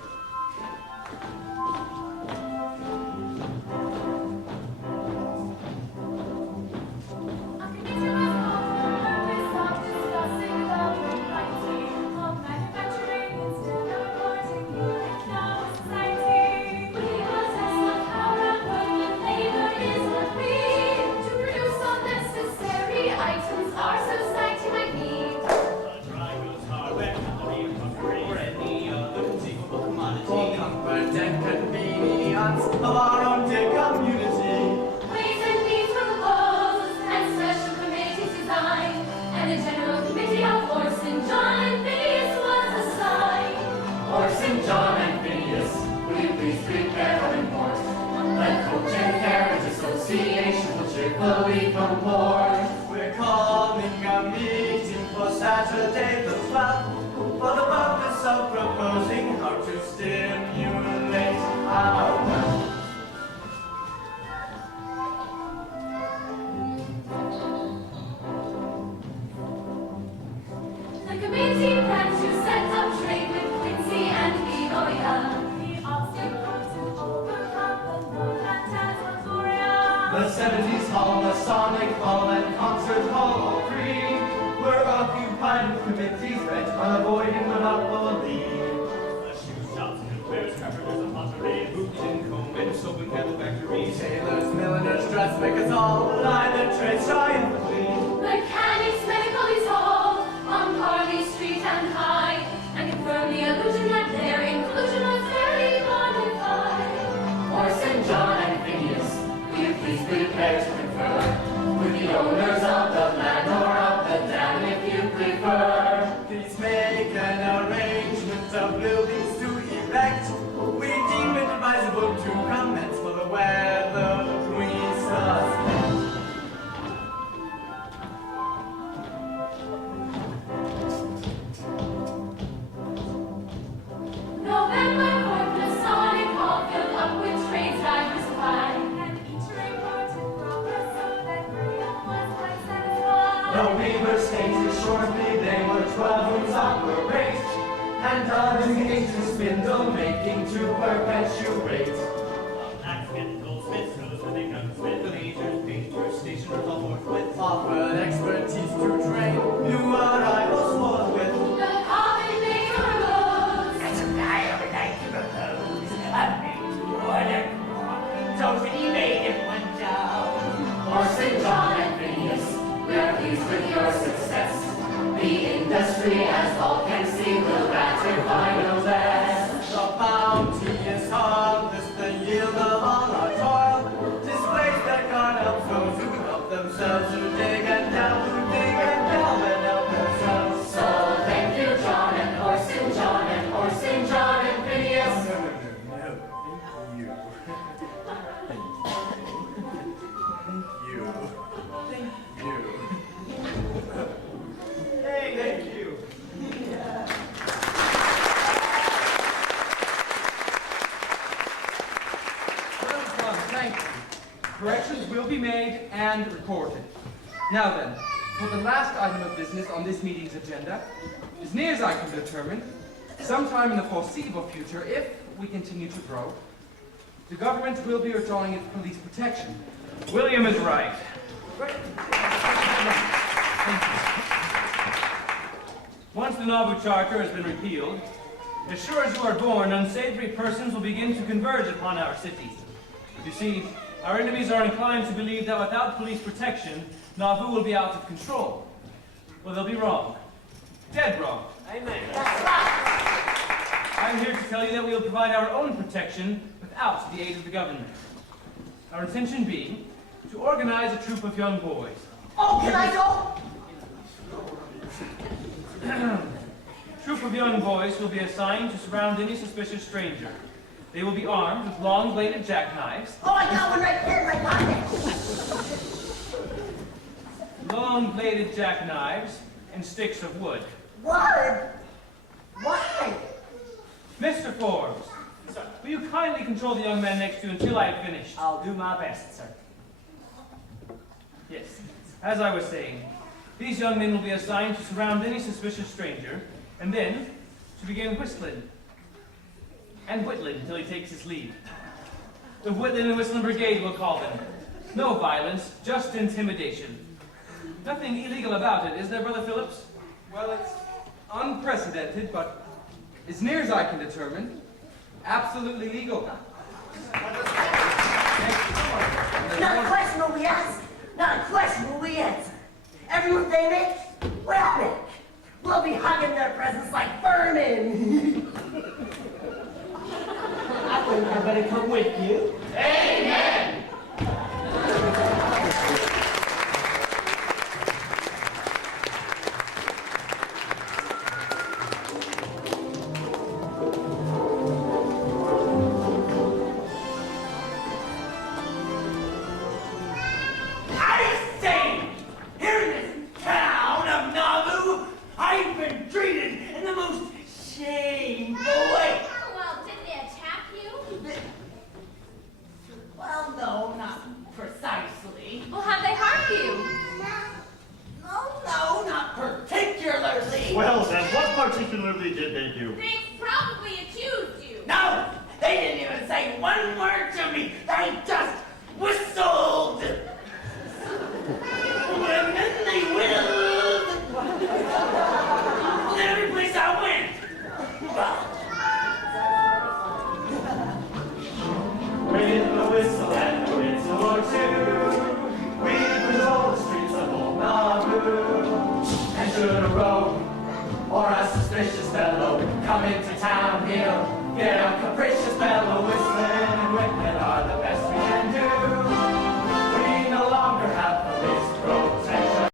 Of our own dear community. Ways and means proposed, and special committees designed, and a general committee of Orson, John, and Phineas was assigned. Orson, John, and Phineas, will you please prepare for report? The Coach and Carriage Association will cheerfully comport. We're calling a meeting for Saturday the 12th, for the purpose of proposing how to stimulate our wealth. The committee plans to set up trade with Quincy and Peoria. The obstacles to overcome the Northland Territoria. The 70s Hall, Masonic Hall, and Concert Hall, all three, were occupied with committees bent on avoiding monopoly. The shoe shops, cookware, scrappers, and pottery, boots and comb and soap and candle factories, Tailors, milliners, dressmakers, all lie their trades triumphantly. Mechanics, medical hall, on Carly Street and High, and confirm the illusion that their inclusion was fairly modified. Orson, John, and Phineas, will you please prepare to confer with the owners of the land or of the dam if you prefer? Please make an arrangement of buildings to erect. We deem it advisable to commence for the weather we suspect. November 4th, Masonic Hall filled up with trades diversified, and each reported progress so that Miriam was quite satisfied. The weaver stated shortly they were 12 rooms operate, and dodging into spindle making to perpetuate. blacksmith, goldsmith, silversmith, gunsmith, lasers, painters, stationers, all forthwith. Offered expertise to train new arrivals forthwith. The coffin maker arose. That's what I would like to propose. A made-to-order clock, totally made in one job. Orson, John, and Phineas, we are pleased with your success. The industry, as all can see, will ratify no less. The bounteous harvest, the yield of all our toil, displays their God of those who help themselves, who dig and delve, who dig and delve and help themselves. So thank you, John and Orson, John and Orson, John and Phineas. No, thank you. Thank you. Hey, thank you. Well done, thank you. Corrections will be made and recorded. Now then, for the last item of business on this meeting's agenda, as near as I can determine, sometime in the foreseeable future, if we continue to grow, the government will be withdrawing its police protection. William is right. Thank you. Once the Nauvoo Charter has been repealed, as sure as you are born, unsavory persons will begin to converge upon our cities. You see, our enemies are inclined to believe that without police protection, Nauvoo will be out of control. Well, they'll be wrong. Dead wrong. Amen. I'm here to tell you that we will provide our own protection without the aid of the government. Our intention being to organize a troop of young boys. Oh, can I go? Troop of young boys will be assigned to surround any suspicious stranger. They will be armed with long-bladed jackknives. Oh, I got one right here in my pocket. Long-bladed jackknives and sticks of wood. What? Why? Mr. Forbes, will you kindly control the young man next to you until I have finished? I'll do my best, sir. Yes, as I was saying, these young men will be assigned to surround any suspicious stranger, and then to begin whistling. And whittling until he takes his leave. The Whittling and Whistling Brigade will call them. No violence, just intimidation. Nothing illegal about it, is there, Brother Phillips? Well, it's unprecedented, but as near as I can determine, absolutely legal. Not a question will we ask. Not a question will we answer. Every move they make, we'll make. We'll be hugging their presence like vermin. I think I better come with you. Amen. Well, then, what particularly did they do? They probably accused you. No, they didn't even say one word to me. They just whistled. And then they whistled. And every place I went. With a whistle and a whistle or two, we patrol the streets of old Nauvoo. And should a rogue or a suspicious fellow come into town, he'll get a capricious fellow. Whistling and whittling are the best we can do. We no longer have police protection.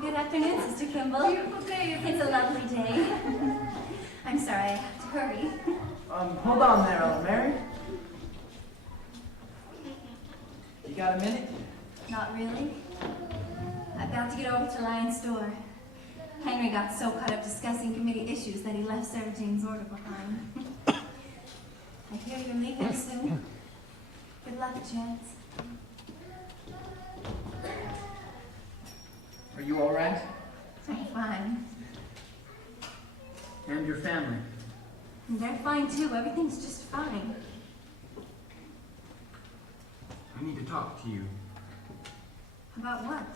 Good afternoon, Sister Kimball. Beautiful day. It's a lovely day. I'm sorry, I have to hurry. Hold on there, Ella Mary. You got a minute? Not really. I've got to get over to Lion's store. Henry got so caught up discussing committee issues that he left Sarah Jane's order behind. I hear you're leaving soon. Good luck, Chance. Are you all right? I'm fine. And your family? And they're fine too. Everything's just fine. I need to talk to you. About what?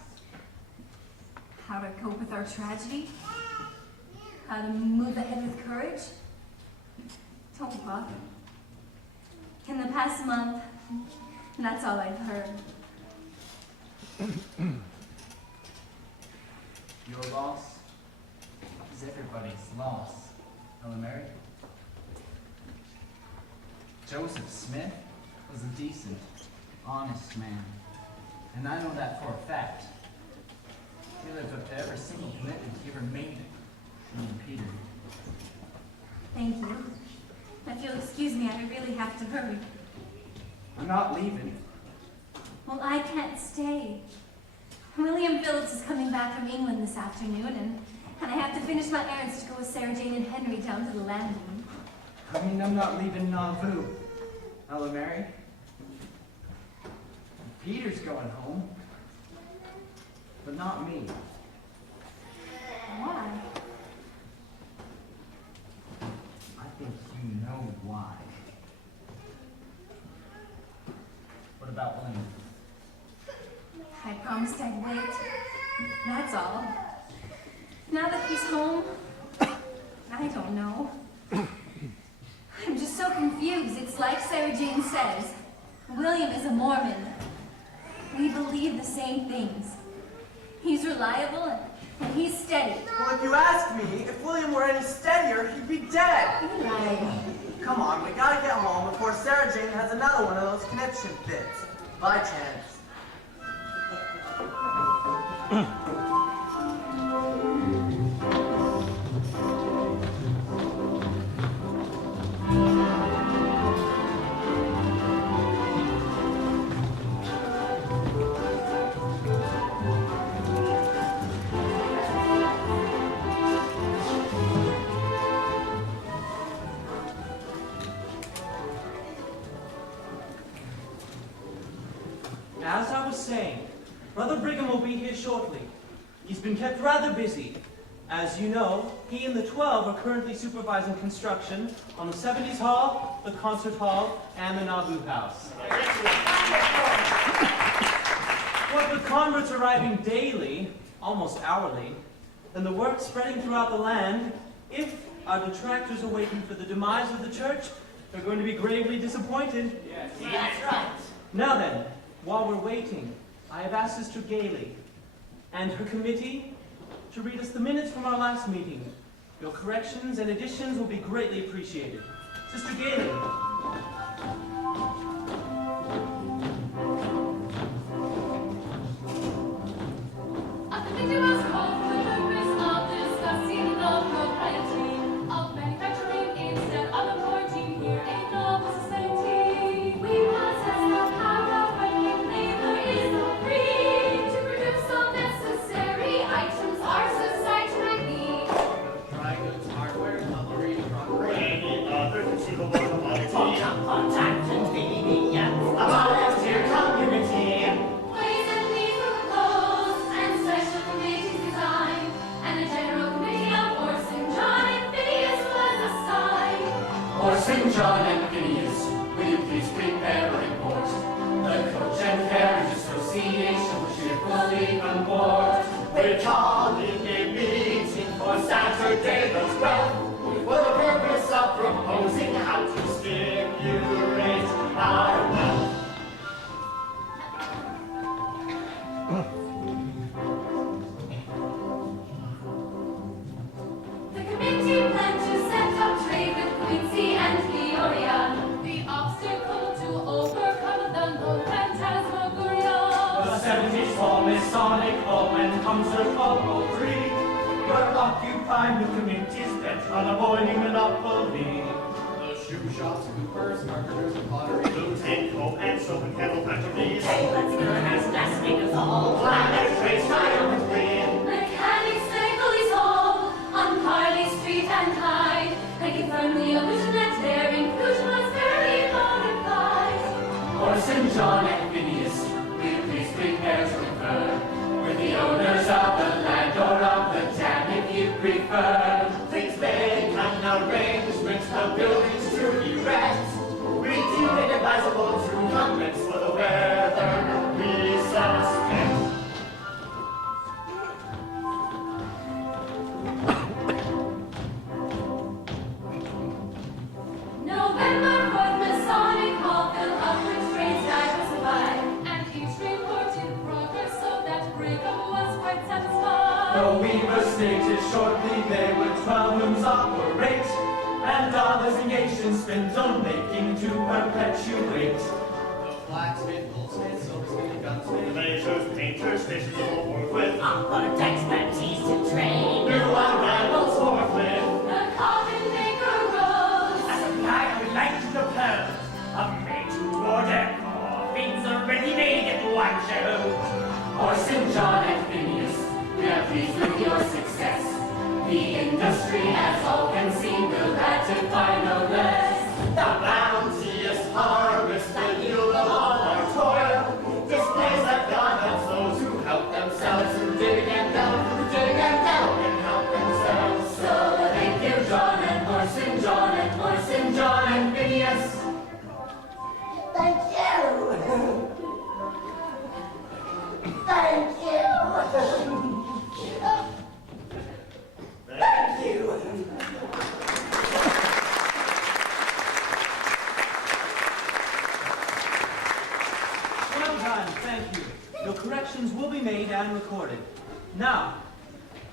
How to cope with our tragedy? How to move ahead with courage? Don't bother. In the past month, that's all I've heard. Your loss is everybody's loss, Ella Mary. Joseph Smith was a decent, honest man. And I know that for a fact. He lived up to every single commitment he ever made. Me and Peter. Thank you. If you'll excuse me, I really have to hurry. I'm not leaving Well, I can't stay. William Phillips is coming back from England this afternoon, and I have to finish my errands to go with Sarah Jane and Henry down to the landing. I mean, I'm not leaving Nauvoo. Ella Mary? Peter's going home. But not me. Why? I think you know why. What about William? I promised I'd wait. That's all. Now that he's home, I don't know. I'm just so confused. It's like Sarah Jane says. William is a Mormon. We believe the same things. He's reliable and he's steady. Well, if you ask me, if William were any steadier, he'd be dead. Eli. Come on, we gotta get home before Sarah Jane has another one of those conniption fits. By chance. As I was saying, Brother Brigham will be here shortly. He's been kept rather busy. As you know, he and the 12 are currently supervising construction on the 70s Hall, the Concert Hall, and the Nauvoo House. What with converts arriving daily, almost hourly, and the work spreading throughout the land, if our detractors are waiting for the demise of the church, they're going to be gravely disappointed. Yes, that's right. Now then, while we're waiting, I have asked Sister Gailey and her committee to read us the minutes from our last meeting. Your corrections and additions will be greatly appreciated. Sister Gailey. A committee was called for the purpose of discussing the propriety of manufacturing instead of importing here a novel society. We possess the power of working labor is not free to produce all necessary items our society might need. Dry goods, hardware, cutlery, crockery. Any other conceivable commodity. Contact and convenience. A volunteer community. Ways and means were proposed, and special committees designed, and a general committee of Orson, John, and Phineas was assigned. Orson, John, and Phineas, will you please prepare a report? The Coach and Carriage Association will cheerfully comport. We're calling a meeting for Saturday the 12th for the purpose of proposing how to stimulate our wealth. The committee planned to set up trade with Quincy and Peoria, the obstacle to overcome the known phantasmagoria. The 70s Hall, Masonic Hall, and Concert Hall, all three were occupied with committees bent on avoiding monopoly. The shoe shops, coopers, carpenters, and pottery. Lieutenant Coat and soap and candle factories. Let's go as glass makers all. Planners, trades, triumphant. Mechanics take police hall on Harley Street and Hyde, and confirm the illusion that their inclusion was very bona fide. Orson, John, and Phineas, will you please prepare to confer with the owners of the land or of the town if you prefer. Please make an arrangement of buildings to erect. We deem it advisable to commence for the weather we suspect. November 4th, Masonic Hall filled up with trades diversified, and each reported progress so that Brigham was quite satisfied. Though Weaver stated shortly they would 12 looms operate, and dollars and nations spindle making to perpetuate. The blacksmith, goldsmith, silversmith, and gunsmith. Lasers, painters, stations will work with. Upward expertise to train. New unravels forthwith. The coffin maker rose. As a flag we like to propose, a made-to-order coffins are ready made in white recorded. Now,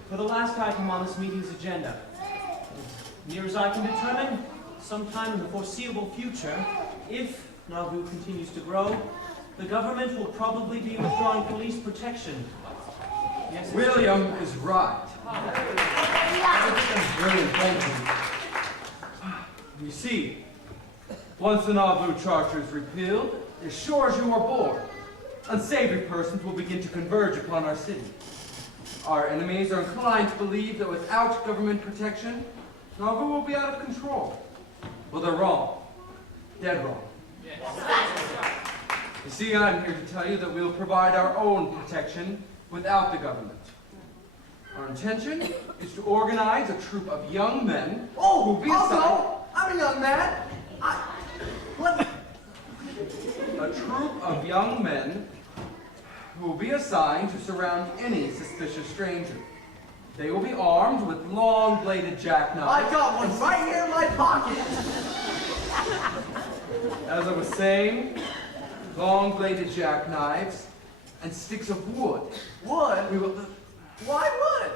for the last item on this meeting's agenda. As near as I can determine, sometime in the foreseeable future, if Nauvoo continues to grow, the government will probably be withdrawing police protection. Yes, William is right. That's very important. You see, once the Nauvoo Charter is repealed, as sure as you are born, unsavory persons will begin to converge upon our city. Our enemies are inclined to believe that without government protection, Nauvoo will be out of control. Well, they're wrong. Dead wrong. You see, I'm here to tell you that we'll provide our own protection without the government. Our intention is to organize a troop of young men who will be assigned... I'm a young man. A troop of young men who will be assigned to surround any suspicious stranger. They will be armed with long-bladed jackknives. I've got one right here in my pocket. As I was saying, long-bladed jackknives and sticks of wood. Wood? We will... Why wood?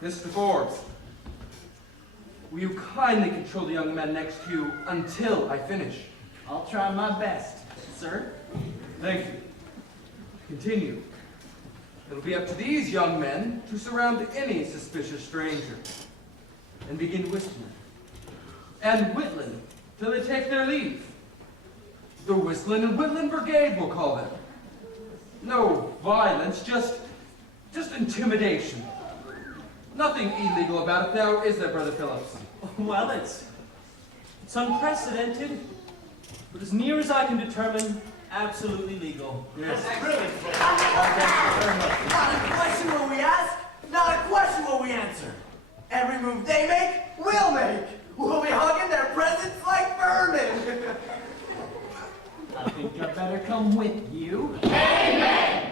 Mr. Forbes, will you kindly control the young men next to you until I finish? I'll try my best, sir. Thank you. Continue. It'll be up to these young men to surround any suspicious stranger and begin whistling and whittling till they take their leave. The Whistling and Whittling Brigade, we'll call them. No violence, just intimidation. Nothing illegal about it now, is there, Brother Phillips? Well, it's unprecedented, but as near as I can determine, absolutely legal. Yes. Not a question will we ask, not a question will we answer. Every move they make, we'll make. We'll be hugging their presents like vermin. I think I'd better come with you. Amen!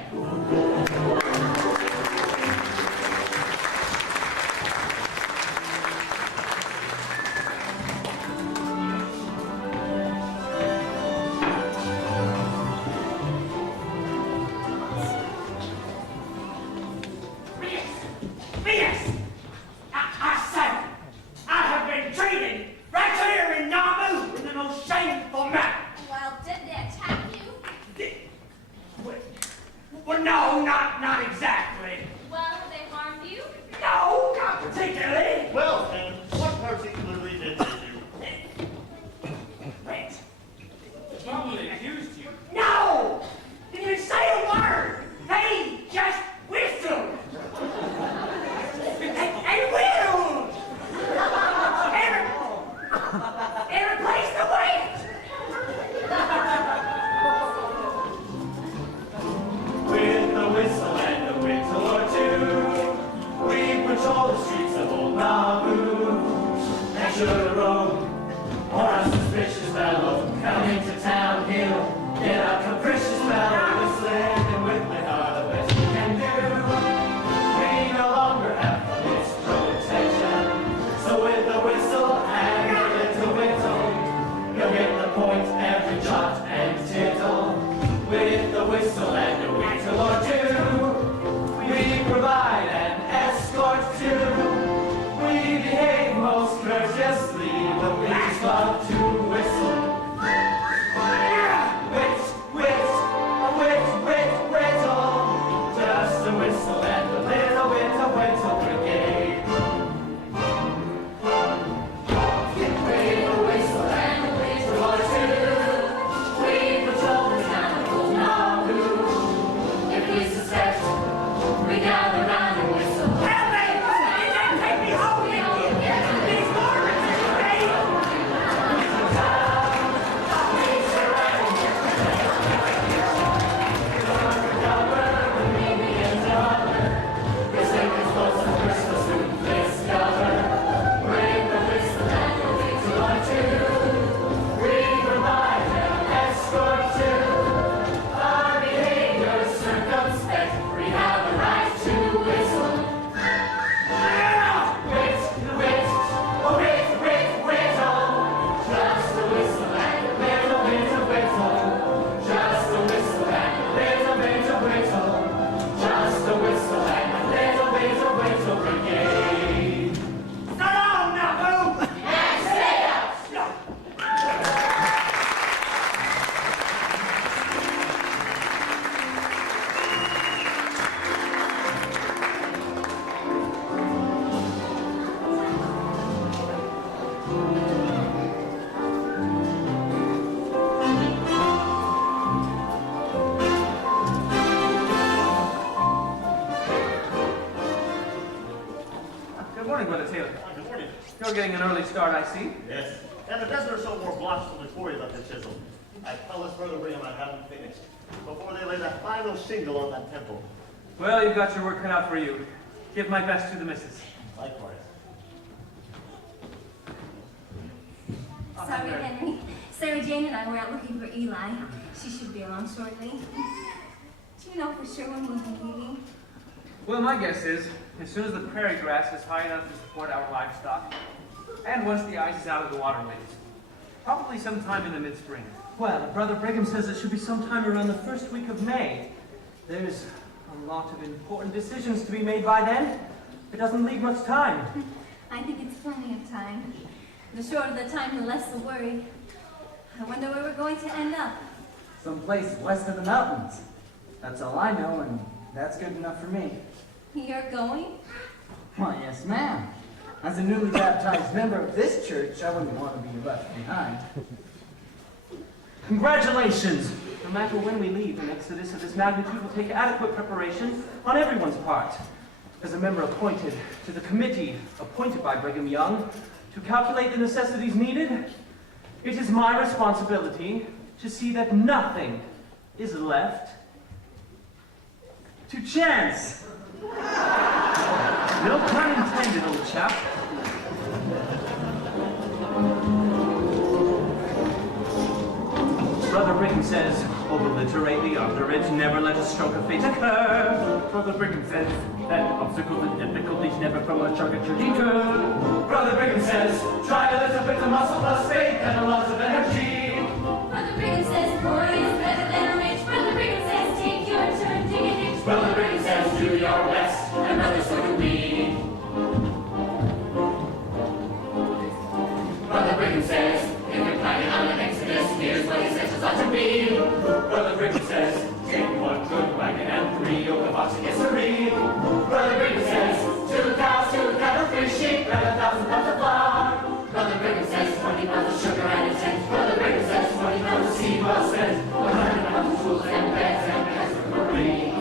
Wit, You're getting an early start, I see. Yes. And a dozen or so more blocks from the quarry left to chisel. I promised Brother William I haven't finished before they lay that final shingle on that temple. Well, you've got your work cut out for you. Give my best to the missus. Likewise. Sorry, Henry. Sarah Jane and I were out looking for Eli. She should be along shortly. Do you know for sure when we'll be leaving? Well, my guess is, as soon as the prairie grass is high enough to support our livestock, and once the ice is out of the waterways, probably sometime in the mid-spring. Well, Brother Brigham says it should be sometime around the first week of May. There's a lot of important decisions to be made by then. It doesn't leave much time. I think it's plenty of time. The shorter the time, the less the worry. I wonder where we're going to end up. Someplace west of the mountains. That's all I know, and that's good enough for me. You're going? Why, yes, ma'am. As a newly baptized member of this church, I wouldn't want to be left behind. Congratulations! No matter when we leave, an exodus of this magnitude will take adequate preparation on everyone's part. As a member appointed to the committee appointed by Brigham Young to calculate the necessities needed, it is my responsibility to see that nothing is left to chance. No pun intended, old chap. Brother Brigham says, obliterate the underage, never let a stroke of fate occur. Brother Brigham says that obstacles and difficulties never from a target to deter. Brother Brigham says, try a little bit of muscle plus faith and a lot of energy. Brother Brigham says, poor is better than rich. Brother Brigham says, take your turn, dig a ditch. Brother Brigham says, do your best, and brother, so do we. Brother Brigham says, if you're planning on an exodus, here's what essentials ought to be. Brother Brigham says, take one good wagon and 3 yoke of oxen, yes sirree. Brother Brigham says, 2 cows, 2 cattle, 3 sheep, and 1,000 pounds of flour. Brother Brigham says, 20 pounds of sugar and a tent. Brother Brigham says, 20 pounds of seed well spent, 100 pounds of tools and beds and beds for Marie.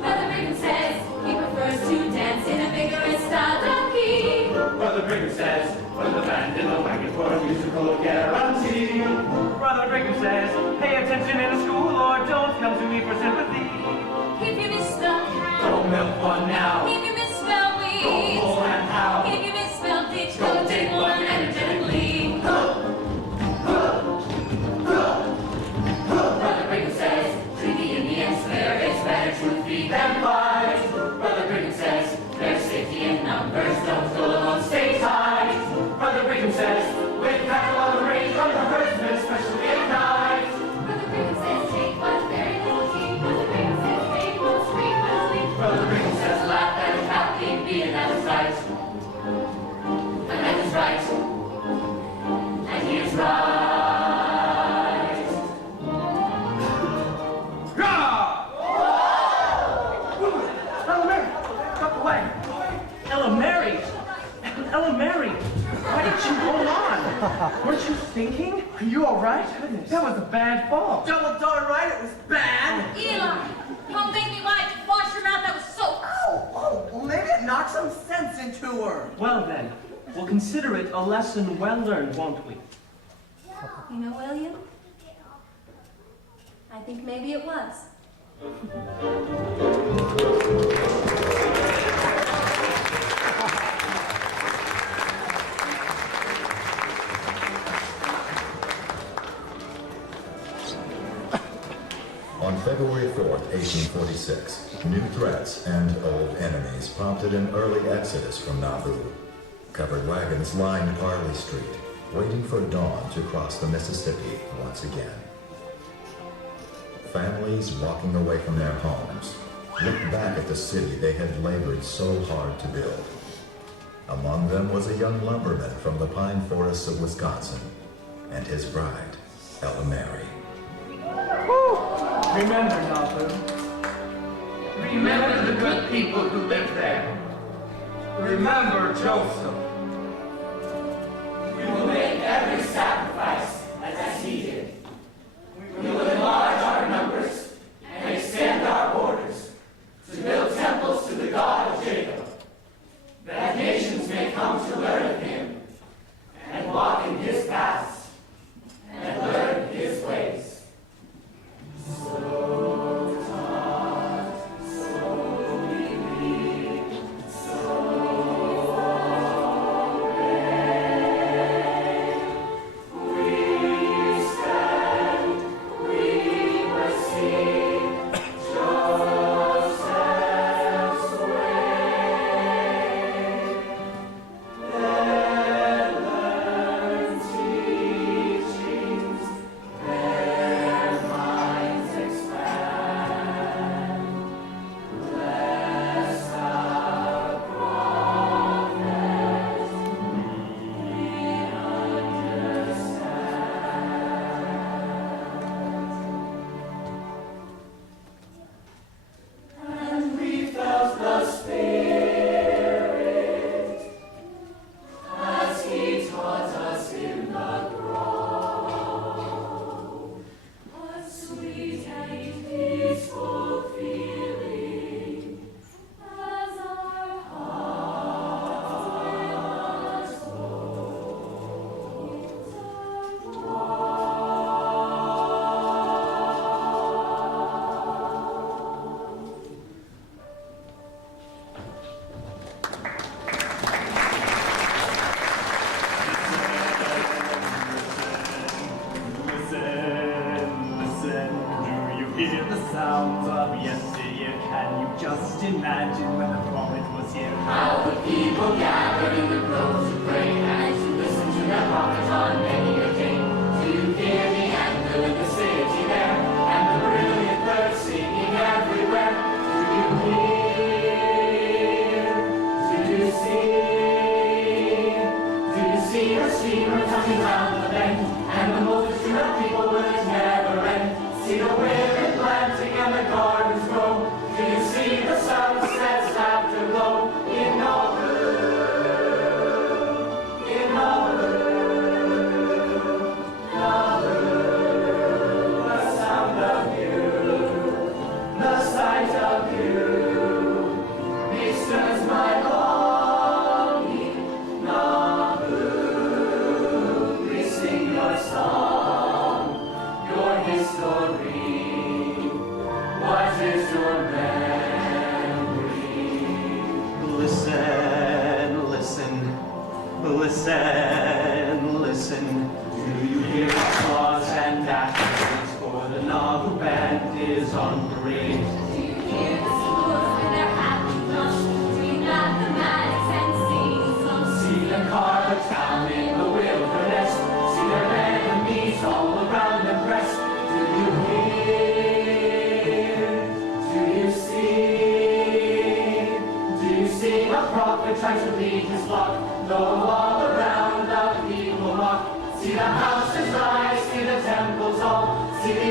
Brother Brigham says, he prefers to dance in a vigorous style donkey. Brother Brigham says, put the band in the wagon for a musical guarantee. Brother Brigham says, pay attention in the school or don't come to me for sympathy. If you misspell cow, Go milk one now. if you misspell Go weeds, full and how. if you misspell ditch, Go go dig dig one energetically. Brother Brigham says, to the Indians there is better to feed than fight. Brother Brigham says, there's safety in numbers, don't go alone, stay tight. Brother Brigham says, with cattle on the range from the herdsmen, especially at night. Brother Brigham says, take one very little tea. Brother Brigham says, take most frequently. Brother Brigham says, laugh at a happy bee, and that is right. And that is right. And he is right. Ella Mary! Stop away! Ella Mary! Ella Mary! Why did you hold on? Weren't you thinking? Are you all right? Goodness. That was a bad fall. Double darn right, it was bad. Eli, don't make me wash your mouth. That was so. Well, maybe it knocked some sense into her. Well then, we'll consider it a lesson well learned, won't we? You know, William? I think maybe it was. On February 4th, 1846, new threats and old enemies prompted an early exodus from Nauvoo. Covered wagons lined Parley Street, waiting for dawn to cross the Mississippi once again. Families walking away from their homes looked back at the city they had labored so hard to build. Among them was a young lumberman from the pine forests of Wisconsin and his bride, Ella Mary. Remember, Nauvoo. Remember the good people who lived there. Remember Joseph. We will make every sacrifice as he did. We will enlarge our numbers and extend our borders to build temples to the God of Jacob. come to learn of him, and walk in his paths, and learn his ways. So taught, so believe, so obey. We stand, we receive Joseph's way. Their learned teachings, their minds expand. Bless our prophets, we understand. And we felt the Spirit as he taught us in the grove. A sweet and peaceful feeling as our hearts Listen, do you hear the sounds of yesteryear? Can you just imagine when the prophet was here? How the people gathered in the groves to pray and to listen to their prophet on many a day. Do you hear the anthem in the city there, and the brilliant birds singing everywhere? Do you hear? Do you see? Do you see a steamer coming round the bend, and the multitude of people will never end? See the women planting and the gardens grow. Do you see the sunset's afterglow? In Nauvoo, Nauvoo, the sound of you, the sight of you, stirs my longing. Nauvoo, we sing your song, your history. What is your memory? Listen, listen, listen, listen. Do you hear applause and accolades? For the Nauvoo band is on parade. Do you hear the schools with their happy drum, doing mathematics and singing songs? See them carve a town in the wilderness. See their enemies all around them press. Do you hear? Do you see? Do you see a prophet tries to lead his flock? Though all around the people mock. See the houses rise, see the temples all, see the